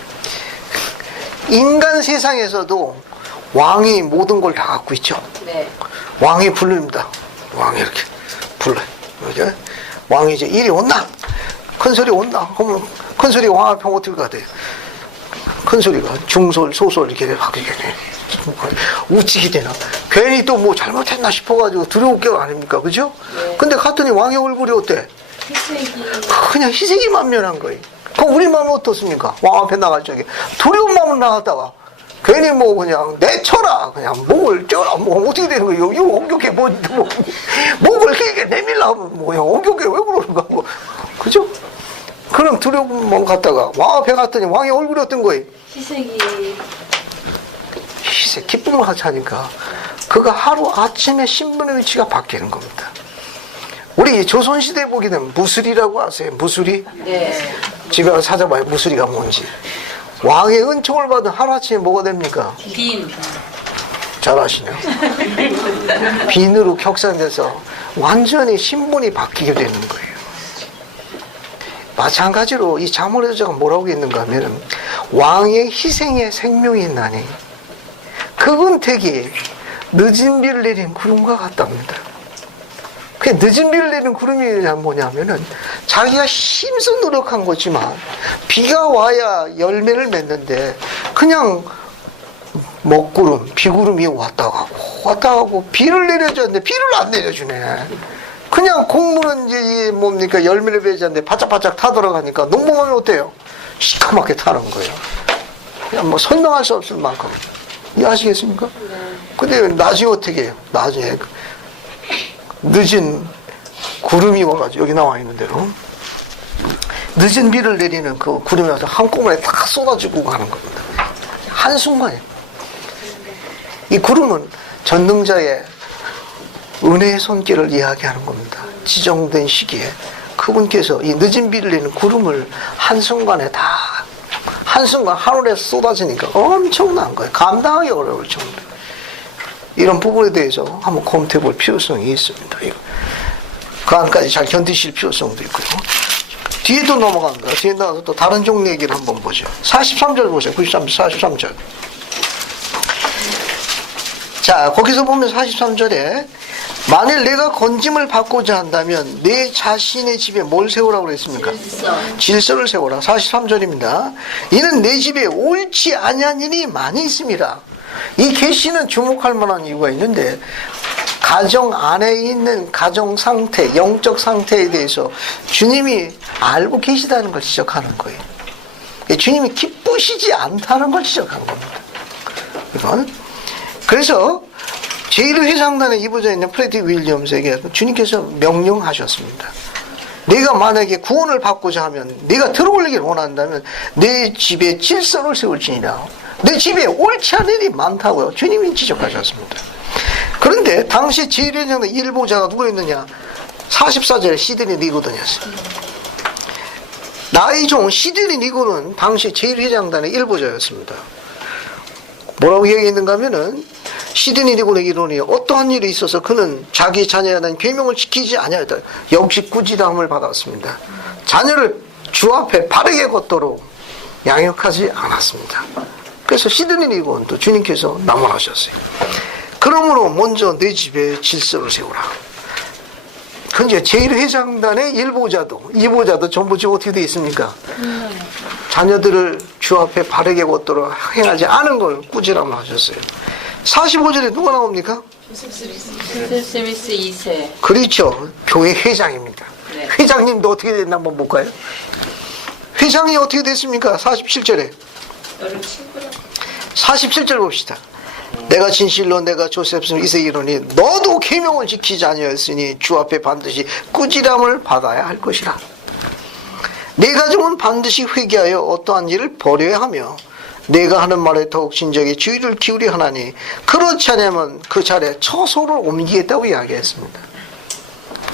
인간 세상에서도 왕이 모든 걸 다 갖고 있죠. 네. 왕이 부릅니다. 왕이 이렇게 불러요. 그죠? 왕이 이제 일이 온다. 큰 소리 온다. 그러면 큰 소리 왕 앞에 어떻게 가야 돼요? 큰 소리가 중솔, 소솔 이렇게 하게 돼요. 우측이 되나? 괜히 또 뭐 잘못했나 싶어가지고 두려울 게 아닙니까? 그죠? 네. 근데 갔더니 왕의 얼굴이 어때? 희색이. 그냥 희색이 만면한 거예요. 그럼 우리 마음은 어떻습니까? 왕 앞에 나갈 적에. 두려운 마음은 나갔다가 괜히 뭐 그냥 내쳐라 그냥 목을 쪄라 뭐 어떻게 되는 거예요? 이거 옹격해 뭐 목을 길게 내밀라면 뭐 그냥 옹격해 왜 그러는가 뭐 그죠? 그럼 두려움 갔다가 왕 앞에 갔더니 왕의 얼굴이 어떤 거예요? 희색이 희생 기쁨을 같이 하니까 그가 하루 아침에 신분의 위치가 바뀌는 겁니다. 우리 조선시대에 보게 되면 무술이라고 아세요? 무술이? 네. 집에 가서 찾아봐요. 무술이가 뭔지. 왕의 은총을 받은 하루아침에 뭐가 됩니까? 빈. 잘 아시네요. 빈으로 격상돼서 완전히 신분이 바뀌게 되는 거예요. 마찬가지로 이 자문의 저자가 뭐라고 했는가 하면 왕의 희생에 생명이 있나니 그건 되게 늦은 비를 내린 구름과 같답니다. 그 늦은 비를 내린 구름이 뭐냐면은 자기가 힘써 노력한 거지만 비가 와야 열매를 맺는데 그냥 먹구름, 비구름이 왔다 가고 비를 내려주는데 비를 안 내려주네. 그냥 곡물은 이제 이게 뭡니까 열매를 맺었는데 바짝바짝 타들어가니까 농부감이 어때요? 시커멓게 타는 거예요. 그냥 뭐 설명할 수 없을 만큼. 이해하시겠습니까? 근데 나중에 어떻게 해요? 나중에 늦은 구름이 와가지고 여기 나와 있는 대로 늦은 비를 내리는 그 구름이 와서 한꺼번에 딱 쏟아지고 가는 겁니다. 한순간에. 이 구름은 전능자의 은혜의 손길을 이야기하는 겁니다. 지정된 시기에 그분께서 이 늦은 비를 내리는 구름을 한순간에 다 한순간 하늘에 쏟아지니까 엄청난 거예요. 감당하기 어려울 정도. 이런 부분에 대해서 한번 검토해 볼 필요성이 있습니다. 그 안까지 잘 견디실 필요성도 있고요. 뒤에도 넘어갑니다. 뒤에 나가서 또 다른 종류 얘기를 한번 보죠. 43절 보세요. 93절, 43절. 자, 거기서 보면 43절에 만일 내가 건짐을 받고자 한다면 내 자신의 집에 뭘 세우라고 그랬습니까? 질서를 세우라. 43절입니다. 이는 내 집에 옳지 아니한 일이 많이 있습니다. 이 계시는 주목할 만한 이유가 있는데 가정 안에 있는 가정 상태, 영적 상태에 대해서 주님이 알고 계시다는 걸 지적하는 거예요. 주님이 기쁘시지 않다는 걸 지적한 겁니다. 이건 그래서 제1회장단의 이부자에 있는 프레디 윌리엄스에게 주님께서 명령하셨습니다. 내가 만약에 구원을 받고자 하면 네가 들어올리기를 원한다면 내 집에 질서를 세울지니라. 내 집에 옳지 않은 일이 많다고요. 주님이 지적하셨습니다. 그런데 당시 제1회장단 일보자가 누구였느냐? 44절에 시드니 니고든이었어요. 나의 종 시드니 니고는 당시 제1회장단의 일보자였습니다. 뭐라고 얘기했는가 하면은 시드니 니고의 이론이 어떠한 일이 있어서 그는 자기 자녀에 대한 계명을 지키지 아니하였다. 역시 꾸지람을 받았습니다. 자녀를 주 앞에 바르게 걷도록 양육하지 않았습니다. 그래서 시드니 니고는 주님께서 나무라셨어요. 그러므로 먼저 내 집에 질서를 세우라. 근데 제1회장단의 1보자도 2보자도 전부 지금 어떻게 되어 있습니까? 자녀들을 주 앞에 바르게 걷도록 행하지 않은 걸 꾸지람을 하셨어요. 45절에 누가 나옵니까? 스미스 2세. 그렇죠. 교회 회장입니다. 네. 회장님도 어떻게 됐나 한번 볼까요? 회장이 어떻게 됐습니까? 47절에 47절 봅시다. 내가 진실로 내가 조셉스 이세 이르니 너도 계명을 지키지 아니하였으니 주 앞에 반드시 꾸지람을 받아야 할 것이라. 내 가정은 반드시 회개하여 어떠한 일을 버려야 하며 내가 하는 말에 더욱 진작에 주의를 기울여 하나니 그렇지 않으면 그 자리에 처소를 옮기겠다고 이야기했습니다.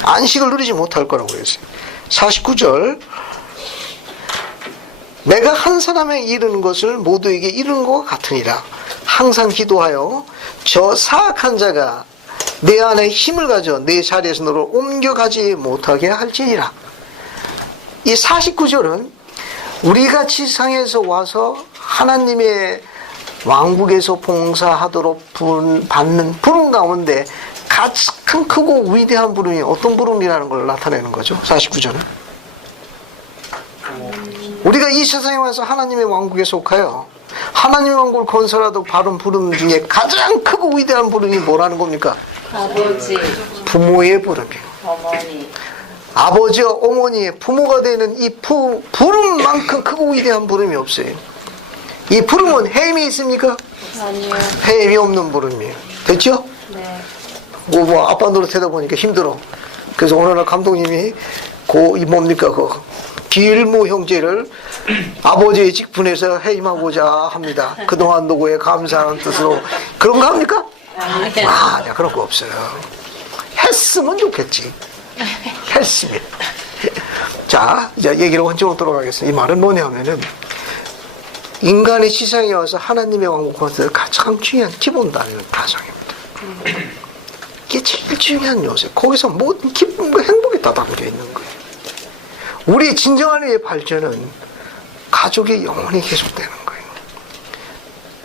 안식을 누리지 못할 거라고 했어요. 49절 내가 한 사람에게 이르는 것을 모두에게 이르는 것과 같으니라. 항상 기도하여 저 사악한 자가 내 안에 힘을 가져 내 자리에서 너를 옮겨가지 못하게 할지니라. 이 49절은 우리가 지상에서 와서 하나님의 왕국에서 봉사하도록 받는 부름 가운데 가장 크고 위대한 부름이 어떤 부름이라는 걸 나타내는 거죠. 49절은 우리가 이 세상에 와서 하나님의 왕국에 속하여 하나님의 왕국을 건설하도록 받은 부름 중에 가장 크고 위대한 부름이 뭐라는 겁니까? 아버지, 부모의 부름이에요. 어머니. 아버지와 어머니의 부모가 되는 이 부름만큼 크고 위대한 부름이 없어요. 이 부름은 해임이 있습니까? 아니요. 해임이 없는 부름이에요. 됐죠? 네. 뭐 아빠 노릇하다 보니까 힘들어. 그래서 어느 날 감독님이 이 뭡니까 길무 형제를 아버지의 직분에서 해임하고자 합니다. 그동안 노고에 감사하는 뜻으로. 그런 거 합니까? 자, 그런 거 없어요. 했으면 좋겠지. 했으면. 자, 이제 얘기를 원점으로 돌아가겠습니다. 이 말은 뭐냐면은 인간이 지상에 와서 하나님의 왕국에서 가장 중요한 기본단은 가정입니다. 이게 제일 중요한 요소. 거기서 모든 기쁨과 행복이 다 담겨 있는 거예요. 우리 진정한 의의 발전은 가족이 영원히 계속되는 거예요.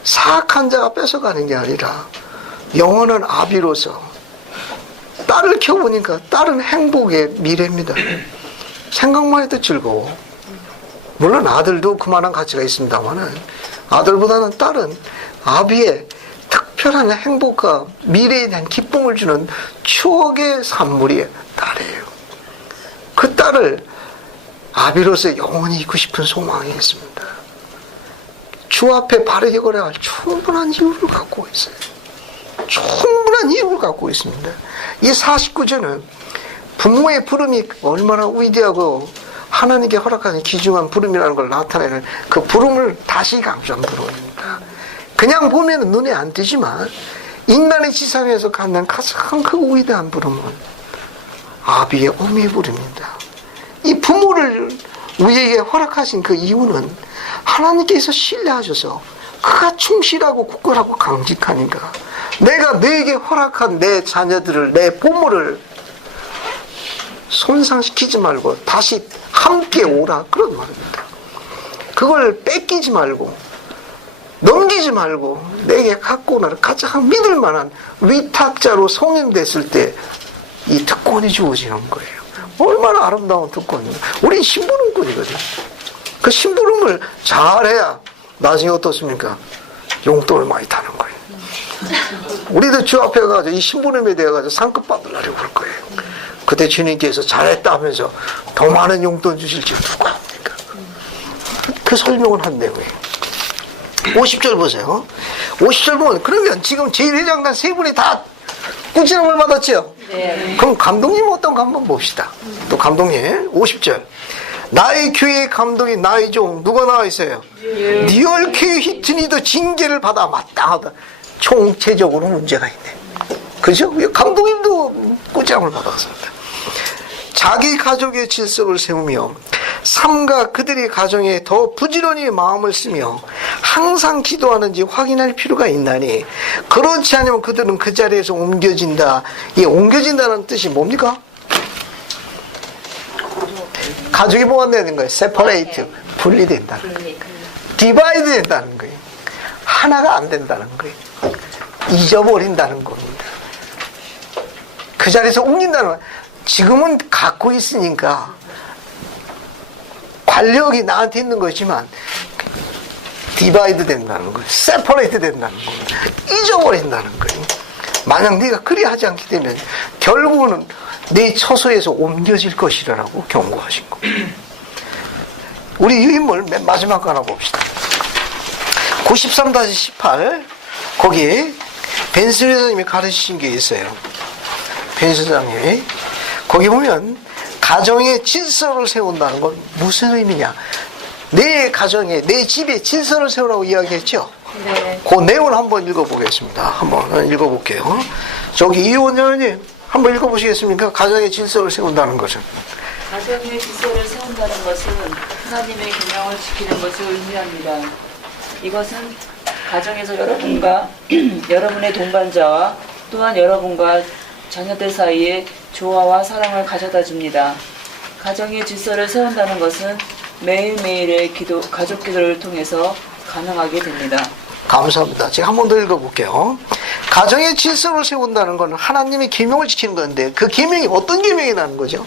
사악한 자가 뺏어가는 게 아니라 영원한 아비로서 딸을 키워보니까 딸은 행복의 미래입니다. 생각만 해도 즐거워. 물론 아들도 그만한 가치가 있습니다만 아들보다는 딸은 아비의 특별한 행복과 미래에 대한 기쁨을 주는 추억의 산물이 딸이에요. 그 딸을 아비로서 영원히 있고 싶은 소망이 있습니다. 주 앞에 바르게 거래할 충분한 이유를 갖고 있어요. 충분한 이유를 갖고 있습니다. 이 49절은 부모의 부름이 얼마나 위대하고 하나님께 허락하는 귀중한 부름이라는 걸 나타내는 그 부름을 다시 강조한 부름입니다. 그냥 보면 눈에 안 띄지만 인간의 지상에서 갖는 가장 크고 위대한 부름은 아비의 어미의 부름입니다. 이 부모를 우리에게 허락하신 그 이유는 하나님께서 신뢰하셔서 그가 충실하고 굳건하고 강직하니까 내가 너에게 허락한 내 자녀들을, 내 부모를 손상시키지 말고 다시 함께 오라, 그런 말입니다. 그걸 뺏기지 말고 넘기지 말고 내게 갖고 오라. 가장 믿을 만한 위탁자로 성인됐을 때 이 특권이 주어지는 거예요. 얼마나 아름다운 특권이에요. 우리 심부름꾼이거든. 그 심부름을 잘해야 나중에 어떻습니까? 용돈을 많이 타는 거예요. 우리도 주 앞에 가서 이 심부름에 대해 가지고 상급 받으려고 할 거예요. 그때 주님께서 잘했다 하면서 더 많은 용돈 주실지 누가 합니까? 그 설명을 한 내용이에요. 50절 보세요. 50절 보면 그러면 지금 제1회장단 세 분이 다 꾸지람을 받았죠? 네. 그럼 감독님 어떤 거 한번 봅시다. 또 감독님 50절 나의 교회의 감독이 나의 종 누가 나와 있어요? 리얼케 히트니도 징계를 받아 마땅하다. 총체적으로 문제가 있네. 그죠? 감독님도 꾸지람을 받았습니다. 자기 가족의 질서를 세우며 삶과 그들의 가정에 더 부지런히 마음을 쓰며 항상 기도하는지 확인할 필요가 있나니 그렇지 않으면 그들은 그 자리에서 옮겨진다. 이 옮겨진다는 뜻이 뭡니까? 가족이 뭐가 되는 거예요? separate, 분리된다는 거예요. divide 된다는 거예요. 하나가 안 된다는 거예요. 잊어버린다는 겁니다. 그 자리에서 옮긴다는 거예요. 지금은 갖고 있으니까 관력이 나한테 있는 거지만 디바이드 된다는 거예요. 세퍼레이트 된다는 거예요. 잊어버린다는 거예요. 만약 네가 그리 하지 않게 되면 결국은 네 처소에서 옮겨질 것이라고 경고하신 거예요. 우리 유인물 맨 마지막 거 하나 봅시다. 93-18 거기에 벤스 회장님이 가르치신 게 있어요. 벤스 회장님이 거기 보면 가정의 질서를 세운다는 건 무슨 의미냐? 내 가정에, 내 집에 질서를 세우라고 이야기했죠? 네. 그 내용을 한번 읽어보겠습니다. 한번 읽어볼게요. 저기 이원장님 한번 읽어보시겠습니까? 가정의 질서를 세운다는 것은. 가정의 질서를 세운다는 것은 하나님의 계명을 지키는 것을 의미합니다. 이것은 가정에서 여러분과 여러분의 동반자와 또한 여러분과 자녀들 사이에 조화와 사랑을 가져다 줍니다. 가정의 질서를 세운다는 것은 매일매일의 가족 기도를 통해서 가능하게 됩니다. 감사합니다. 제가 한 번 더 읽어볼게요. 가정의 질서를 세운다는 건 하나님의 계명을 지키는 건데 그 계명이 어떤 계명이라는 거죠?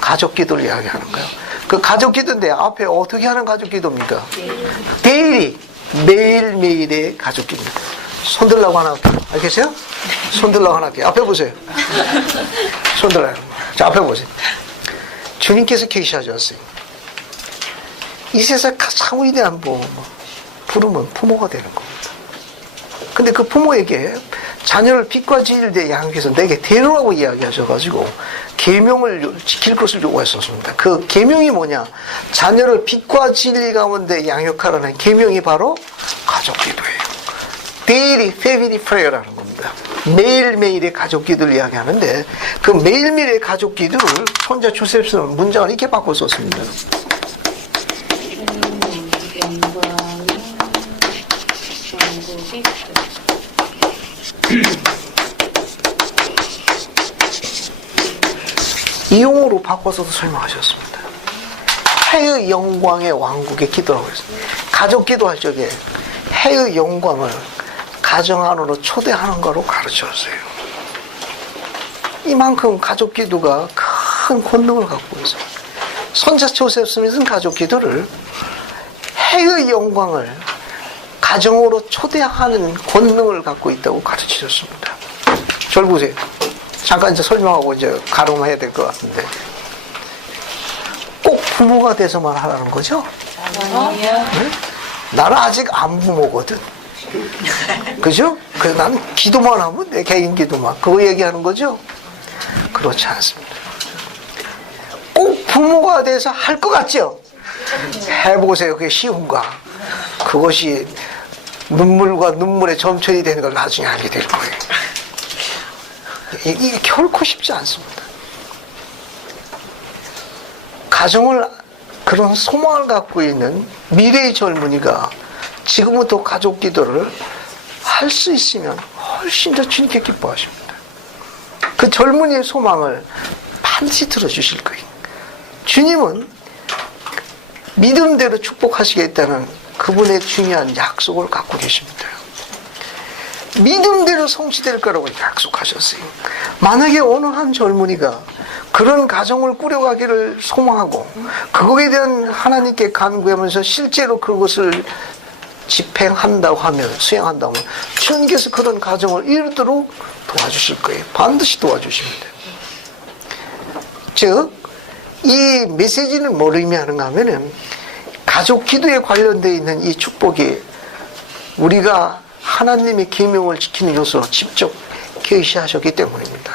가족 기도를 이야기하는 거예요. 그 가족 기도인데 앞에 어떻게 하는 가족 기도입니까? 데일리, 매일매일의 가족 기도입니다. 손 들라고 하나 할게요. 알겠어요? 손 들라고 하나 할게요. 앞에 보세요. 손 들라고. 자, 앞에 보세요. 주님께서 계시하셨어요. 이 세상 가장 위대한 분, 부르면 부모가 되는 겁니다. 근데 그 부모에게 자녀를 빛과 진리에 양육해서 내게 데려라고 이야기하셔가지고 계명을 지킬 것을 요구했었습니다. 그 계명이 뭐냐? 자녀를 빛과 진리 가운데 양육하라는 계명이 바로 가족 기도예요. Daily Family Prayer라는 겁니다. 매일매일의 가족 기도를 이야기하는데 그 매일매일의 가족 기도를 손자 조셉스는 문장을 이렇게 바꿔 썼습니다. 이 용어로 바꿔서도 설명하셨습니다. 해의 영광의 왕국의 기도라고 했습니다. 가족 기도할 적에 해의 영광을 가정 안으로 초대하는 거로 가르쳤어요. 이만큼 가족 기도가 큰 권능을 갖고 있습니다. 선자 조셉 스미스는 가족 기도를 해의 영광을 가정으로 초대하는 권능을 갖고 있다고 가르치셨습니다. 저를 보세요. 잠깐 이제 설명하고 이제 가름해야 될 것 같은데 꼭 부모가 돼서만 하라는 거죠? 네? 나는 아직 안 부모거든. 그죠? 그래서 나는 기도만 하면 내 개인 기도만 그거 얘기하는 거죠? 그렇지 않습니다. 꼭 부모가 돼서 할 것 같죠? 해보세요. 그게 쉬운가? 그것이 눈물과 눈물의 점철이 되는 걸 나중에 알게 될 거예요. 이게 결코 쉽지 않습니다. 가정을 그런 소망을 갖고 있는 미래의 젊은이가 지금부터 가족 기도를 할 수 있으면 훨씬 더 주님께 기뻐하십니다. 그 젊은이의 소망을 반드시 들어주실 거예요. 주님은 믿음대로 축복하시겠다는 그분의 중요한 약속을 갖고 계십니다. 믿음대로 성취될 거라고 약속하셨어요. 만약에 어느 한 젊은이가 그런 가정을 꾸려가기를 소망하고 그거에 대한 하나님께 간구하면서 실제로 그것을 집행한다고 하면 수행한다고 하면 주님께서 그런 가정을 이루도록 도와주실 거예요. 반드시 도와주십니다. 즉, 이 메시지는 뭘 의미하는가 하면은 가족 기도에 관련되어 있는 이 축복이 우리가 하나님의 계명을 지키는 요소로 직접 계시하셨기 때문입니다.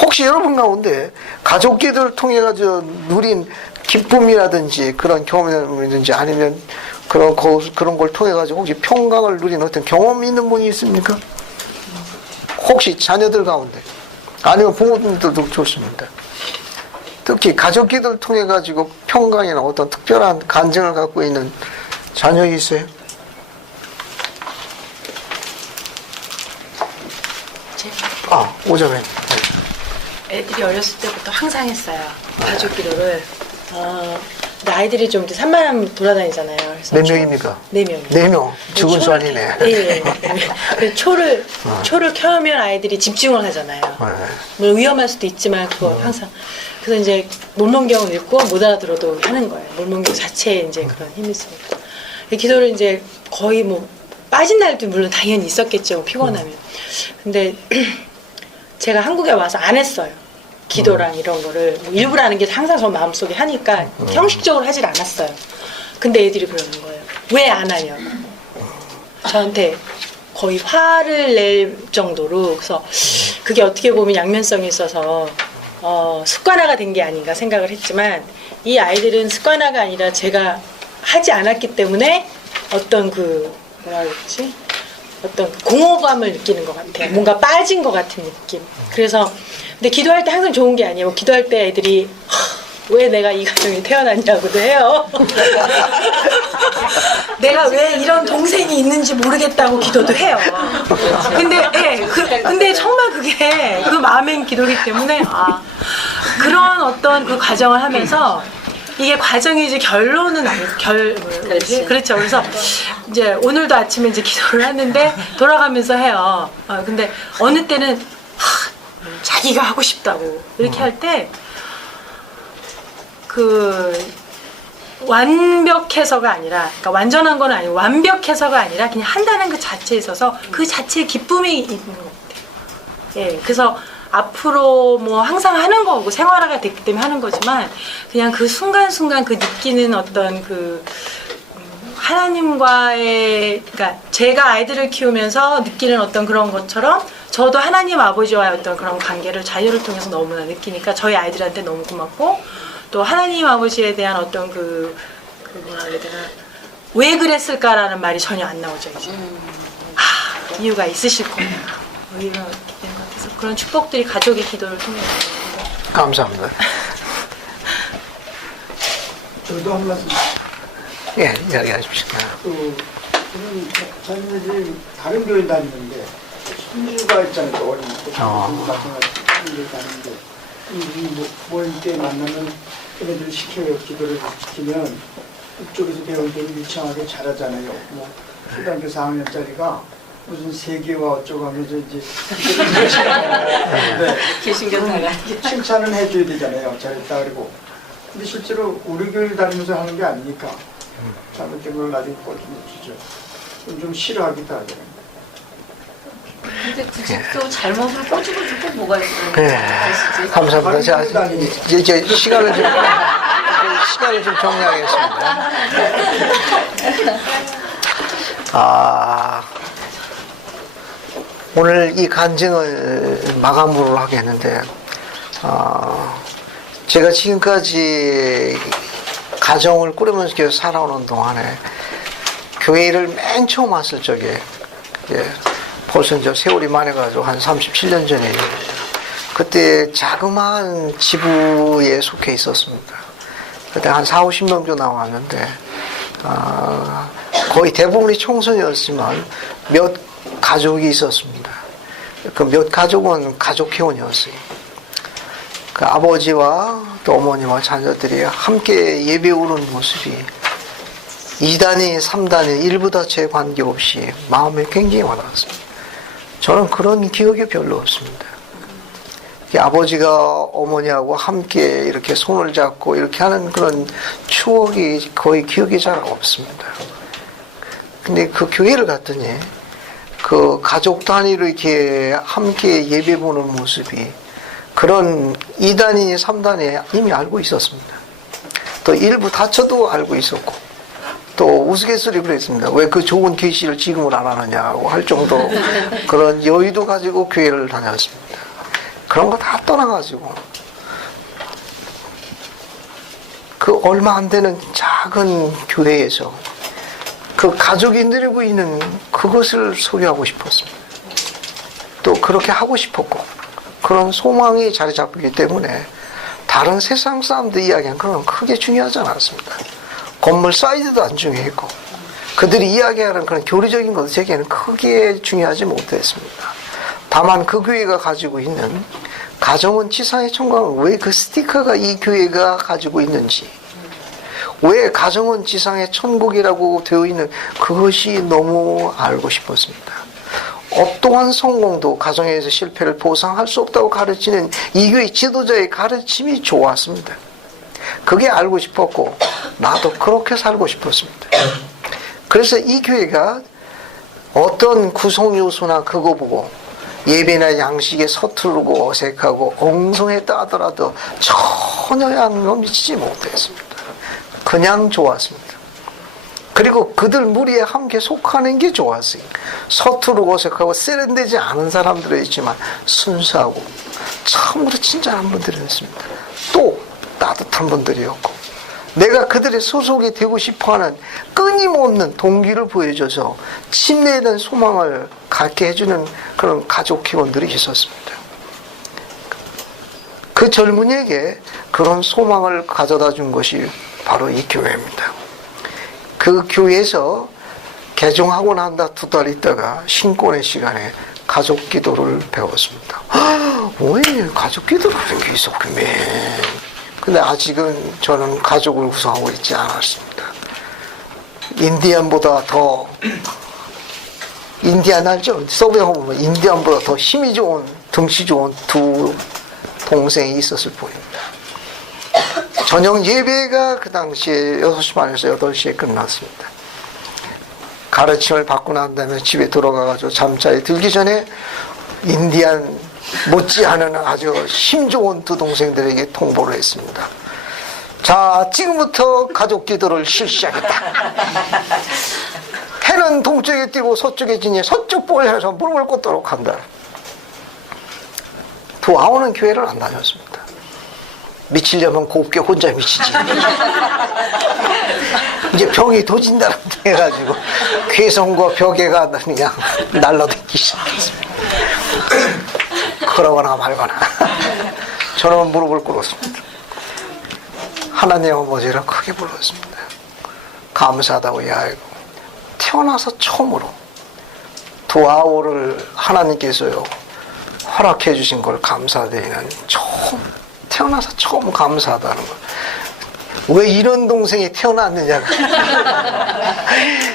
혹시 여러분 가운데 가족 기도를 통해 가지고 누린 기쁨이라든지 그런 경험이라든지 아니면 그런 걸 통해 가지고 혹시 평강을 누린 어떤 경험이 있는 분이 있습니까? 혹시 자녀들 가운데 아니면 부모님들도 좋습니다. 특히 가족 기도를 통해 가지고 평강이나 어떤 특별한 간증을 갖고 있는 자녀 있어요? 오자매. 애들이 어렸을 때부터 항상 했어요. 가족 기도를. 근데 아이들이 좀 이제 산만하면 돌아다니잖아요. 그래서 몇 명입니까? 4명. 4명. 죽은 수 아니네. 예. 초를 켜면 아이들이 집중을 하잖아요. 물론 위험할 수도 있지만 그거 항상. 그래서 이제 몰몬경을 읽고 못 알아들어도 하는 거예요. 몰몬경 자체에 이제 그런 힘이 있으니까. 기도를 이제 거의 뭐 빠진 날도 물론 당연히 있었겠죠. 피곤하면. 근데 제가 한국에 와서 안 했어요. 기도랑 이런 거를 일부러 하는 게 항상 저 마음속에 하니까 형식적으로 하질 않았어요. 근데 애들이 그러는 거예요. 왜 안 하냐고. 저한테 거의 화를 낼 정도로. 그래서 그게 어떻게 보면 양면성이 있어서 습관화가 된 게 아닌가 생각을 했지만 이 아이들은 습관화가 아니라 제가 하지 않았기 때문에 어떤 뭐라 그러지? 어떤 공허감을 느끼는 것 같아요. 뭔가 빠진 것 같은 느낌. 그래서 근데 기도할 때 항상 좋은 게 아니에요. 기도할 때 애들이 왜 내가 이 가정에 태어났냐고도 해요. 내가 왜 이런 동생이 있는지 모르겠다고 기도도 해요. 근데 정말 그게 그 마음의 기도이기 때문에 그런 어떤 그 과정을 하면서 이게 과정이지 결론은 아니에요. 그렇죠. 그래서 이제 오늘도 아침에 이제 기도를 하는데 돌아가면서 해요. 근데 어느 때는 자기가 하고 싶다고 이렇게 할 때 완벽해서가 아니라, 그러니까 완전한 건 아니고 완벽해서가 아니라 그냥 한다는 그 자체에 있어서 그 자체의 기쁨이 있는 것 같아요. 예, 그래서 앞으로 뭐 항상 하는 거고 생활화가 됐기 때문에 하는 거지만 그냥 그 순간순간 그 느끼는 어떤 하나님과의, 그러니까 제가 아이들을 키우면서 느끼는 어떤 그런 것처럼 저도 하나님 아버지와의 어떤 그런 관계를 자녀를 통해서 너무나 느끼니까 저희 아이들한테 너무 고맙고, 또 하나님 아버지에 대한 어떤 그 뭐라 그래야 되나, 왜 그랬을까라는 말이 전혀 안 나오죠 이제. 이유가 있으실 거야. 뭐 이런 게 되는 것 같아서 그런 축복들이 가족의 기도를 통해. 감사합니다. 저도 한 말씀. 예, 이야기하십시오. 저는 자녀들이 다른 교회 다니는데 손주가 있잖아요. 어린 손주 같은 거 교회 다니는데 이 모임 때 만나면 걔네들 시켜요. 기도를 시키면 이쪽에서 배운 대로 유창하게 잘하잖아요. 뭐 초등학교 4학년짜리가 무슨 세계와 어쩌고 하면서 이제 네. 개신교사가 칭찬은 해줘야 되잖아요. 잘했다 그리고. 근데 실제로 우리 교회를 다니면서 하는 게 아니니까 잘못된 걸 나중에 꼴좀 주죠. 그럼 좀 싫어하기도 하잖아요. 근데 굳이 또 잘못을 꼬집어 주고 뭐가 있어요? 네, 감사합니다. 자, 이제 시간을 좀 정리하겠습니다. 오늘 이 간증을 마감으로 하겠는데, 제가 지금까지 가정을 꾸리면서 계속 살아오는 동안에 교회를 맨 처음 왔을 적에, 벌써 이제 세월이 많아가지고 한 37년 전이에요. 그때 자그마한 지부에 속해 있었습니다. 그때 한 4, 50명 정도 나왔는데, 거의 대부분이 청소년이었지만 몇 가족이 있었습니다. 그 몇 가족은 가족 회원이었어요. 그 아버지와 또 어머니와 자녀들이 함께 예배 오는 모습이 2단위, 3단위, 일부다처에 관계없이 마음에 굉장히 와닿았습니다. 저는 그런 기억이 별로 없습니다. 아버지가 어머니하고 함께 이렇게 손을 잡고 이렇게 하는 그런 추억이 거의 기억이 잘 없습니다. 근데 그 교회를 갔더니 그 가족 단위로 이렇게 함께 예배 보는 모습이 그런 2단위, 3단위 이미 알고 있었습니다. 또 일부 다쳐도 알고 있었고, 또 우스갯소리 그랬습니다. 왜 그 좋은 계시를 지금은 안 하느냐고 할 정도 그런 여유도 가지고 교회를 다녔습니다. 그런 거 다 떠나가지고 그 얼마 안 되는 작은 교회에서 그 가족이 누리고 있는 그것을 소유하고 싶었습니다. 또 그렇게 하고 싶었고, 그런 소망이 자리 잡고 있기 때문에 다른 세상 사람들 이야기는 그런 크게 중요하지 않았습니다. 건물 사이즈도 안 중요했고, 그들이 이야기하는 그런 교리적인 것도 제게는 크게 중요하지 못했습니다. 다만 그 교회가 가지고 있는 가정은 지상의 천국은 왜 그 스티커가 이 교회가 가지고 있는지, 왜 가정은 지상의 천국이라고 되어 있는 그것이 너무 알고 싶었습니다. 어떠한 성공도 가정에서 실패를 보상할 수 없다고 가르치는 이 교회 지도자의 가르침이 좋았습니다. 그게 알고 싶었고, 나도 그렇게 살고 싶었습니다. 그래서 이 교회가 어떤 구성 요소나 그거 보고 예배나 양식에 서투르고 어색하고 엉성했다 하더라도 전혀 양념 미치지 못했습니다. 그냥 좋았습니다. 그리고 그들 무리에 함께 속하는 게 좋았어요. 서투르고 어색하고 세련되지 않은 사람들이 있지만 순수하고 참으로 친절한 분들이었습니다. 또 따뜻한 분들이었고, 내가 그들의 소속이 되고 싶어하는 끊임없는 동기를 보여줘서 침례에 대한 소망을 갖게 해주는 그런 가족 회원들이 있었습니다. 그 젊은이에게 그런 소망을 가져다 준 것이 바로 이 교회입니다. 그 교회에서 개종하고 난 다 2달 있다가 신권의 시간에 가족 기도를 배웠습니다. 왜 가족 기도를 하는 게 있었군요. 근데 아직은 저는 가족을 구성하고 있지 않았습니다. 인디안보다 더, 인디안 알죠? 서브에 보면 인디안보다 더 힘이 좋은, 등치 좋은 두 동생이 있었을 뿐입니다. 저녁 예배가 그 당시에 6시 반에서 8시에 끝났습니다. 가르침을 받고 난 다음에 집에 돌아가가지고 잠자리 들기 전에 인디안 못지않은 아주 힘 좋은 두 동생들에게 통보를 했습니다. 자, 지금부터 가족 기도를 실시하겠다. 해는 동쪽에 뛰고 서쪽에 지니 서쪽 볼을 해서 무릎을 꿇도록 한다. 두아우는 교회를 안 다녔습니다. 미치려면 곱게 혼자 미치지. 이제 병이 도진다는 데 해가지고 괴성과 벽에가 그냥 날라다니기 시작했습니다. 그러거나 말거나. 저는 무릎을 꿇었습니다. 하나님 아버지를 크게 불렀습니다. 감사하다고 이야기하고 태어나서 처음으로 두아우를 하나님께서요 허락해 주신 걸 감사드리는 태어나서 처음 감사하다는 거. 왜 이런 동생이 태어났느냐.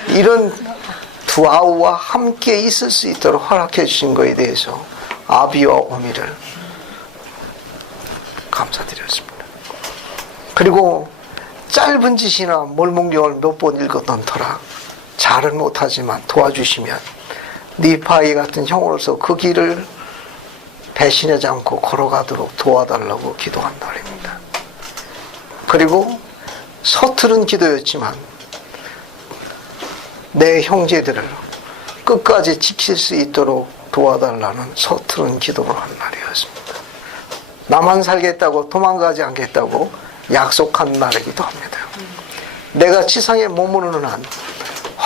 이런 두아우와 함께 있을 수 있도록 허락해 주신 거에 대해서 아비와 어미를 감사드렸습니다. 그리고 짧은 짓이나 몰목령을 몇 번 읽었던 터라 잘은 못하지만 도와주시면 니파이 같은 형으로서 그 길을 배신하지 않고 걸어가도록 도와달라고 기도한 날입니다. 그리고 서투른 기도였지만 내 형제들을 끝까지 지킬 수 있도록 도와달라는 서투른 기도를 한 날이었습니다. 나만 살겠다고 도망가지 않겠다고 약속한 날이기도 합니다. 내가 지상에 머무르는 한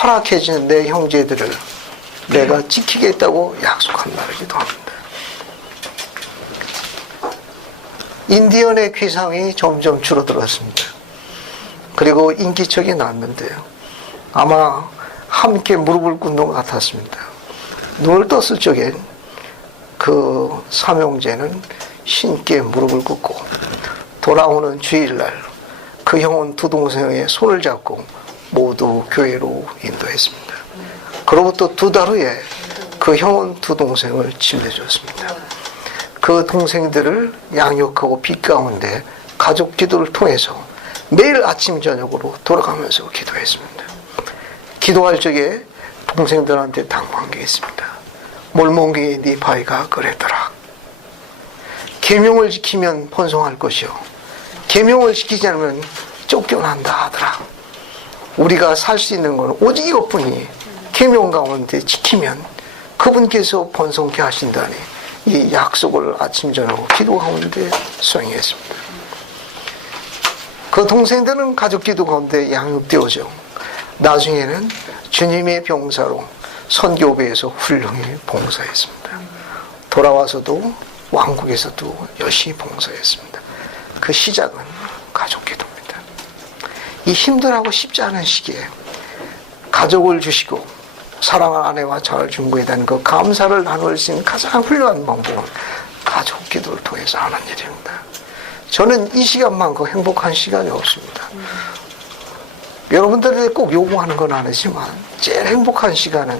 허락해주는 내 형제들을 내가 지키겠다고 약속한 날이기도 합니다. 인디언의 귀상이 점점 줄어들었습니다. 그리고 인기척이 났는데요. 아마 함께 무릎을 꿇는 것 같았습니다. 눈을 떴을 적엔 그 삼형제는 신께 무릎을 꿇고 돌아오는 주일날 그 형은 두 동생의 손을 잡고 모두 교회로 인도했습니다. 그로부터 2달 후에 그 형은 두 동생을 침례줬습니다. 그 동생들을 양육하고 빛 가운데 가족 기도를 통해서 매일 아침 저녁으로 돌아가면서 기도했습니다. 기도할 적에 동생들한테 당부한 게 있습니다. 몰몬기 니파이가 그랬더라. 계명을 지키면 번성할 것이요 계명을 지키지 않으면 쫓겨난다 하더라. 우리가 살 수 있는 건 오직 이것뿐이 계명 가운데 지키면 그분께서 번성케 하신다니 이 약속을 아침 저녁 기도 가운데 수행했습니다. 그 동생들은 가족 기도 가운데 양육되어져 나중에는 주님의 병사로 선교부에서 훌륭히 봉사했습니다. 돌아와서도 왕국에서도 열심히 봉사했습니다. 그 시작은 가족 기도입니다. 이 힘들하고 쉽지 않은 시기에 가족을 주시고 사랑하는 아내와 잘 중보에 대한 그 감사를 나눌 수 있는 가장 훌륭한 방법은 가족 기도를 통해서 하는 일입니다. 저는 이 시간만큼 행복한 시간이 없습니다. 여러분들에게 꼭 요구하는 건 아니지만 제일 행복한 시간은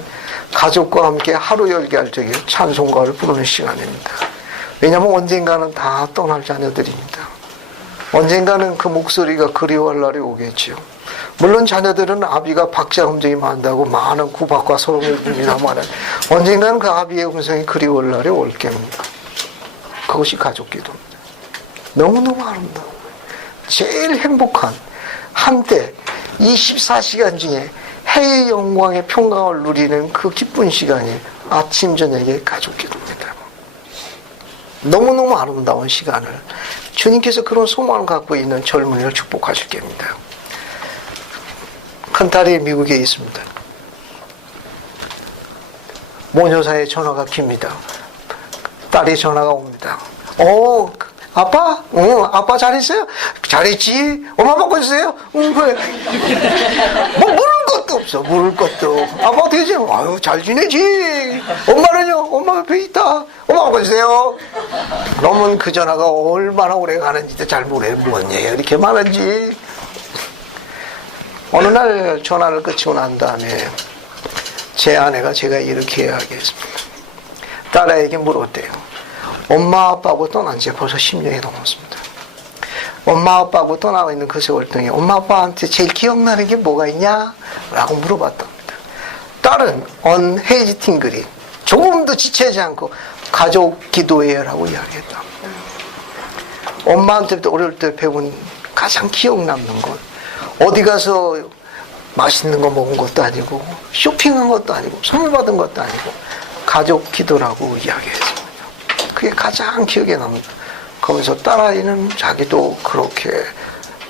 가족과 함께 하루 열기할 적에 찬송가를 부르는 시간입니다. 왜냐하면 언젠가는 다 떠날 자녀들입니다. 언젠가는 그 목소리가 그리워할 날이 오겠지요. 물론 자녀들은 아비가 박자 음성이 많다고 많은 구박과 소름을 듭니다만 언젠가는 그 아비의 음성이 그리워할 날이 올 겁니다. 그것이 가족 기도입니다. 너무너무 아름다워. 제일 행복한 한때 24시간 중에 해의 영광의 평강을 누리는 그 기쁜 시간이 아침 저녁의 가족 기도입니다. 너무너무 아름다운 시간을 주님께서 그런 소망을 갖고 있는 젊은이를 축복하실 겁니다. 큰딸이 미국에 있습니다. 모녀사의 전화가 깁니다. 딸이 전화가 옵니다. 아빠? 아빠 잘했어요? 잘했지? 엄마 먹고 있어요? 왜? 뭐 물을 것도 없어. 물을 것도. 아빠 어떻게 지내? 아유, 잘 지내지. 엄마는요? 엄마 옆에 있다. 엄마 먹고 있어요? 그러면 그 전화가 얼마나 오래 가는지도 잘 모르겠어요. 뭔 얘기가 이렇게 많은지. 어느 날 전화를 끝이고 난 다음에 제 아내가 제가 이렇게 이야기했습니다. 딸에게 물었대요. 엄마 아빠하고 떠난 지 벌써 10년이 넘었습니다. 엄마 아빠하고 떠나고 있는 그 세월 동안 엄마 아빠한테 제일 기억나는 게 뭐가 있냐? 라고 물어봤답니다. 딸은 언헤지팅글이 조금도 지체하지 않고 가족 기도해요 라고 이야기했답니다. 엄마한테부터 어릴 때 배운 가장 기억 남는 건 어디 가서 맛있는 거 먹은 것도 아니고 쇼핑한 것도 아니고 선물 받은 것도 아니고 가족 기도라고 이야기했습니다. 그게 가장 기억에 남니다. 거기서 딸아이는 자기도 그렇게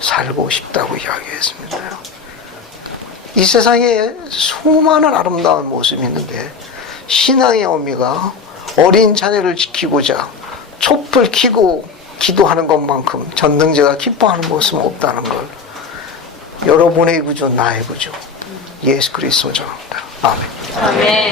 살고 싶다고 이야기했습니다. 이 세상에 수많은 아름다운 모습이 있는데 신앙의 의미가 어린 자녀를 지키고자 촛불 켜고 기도하는 것만큼 전능자가 기뻐하는 모습은 없다는 걸 여러분의 구주 나의 구주 예수 그리스도 정합니다. 아멘. 아멘.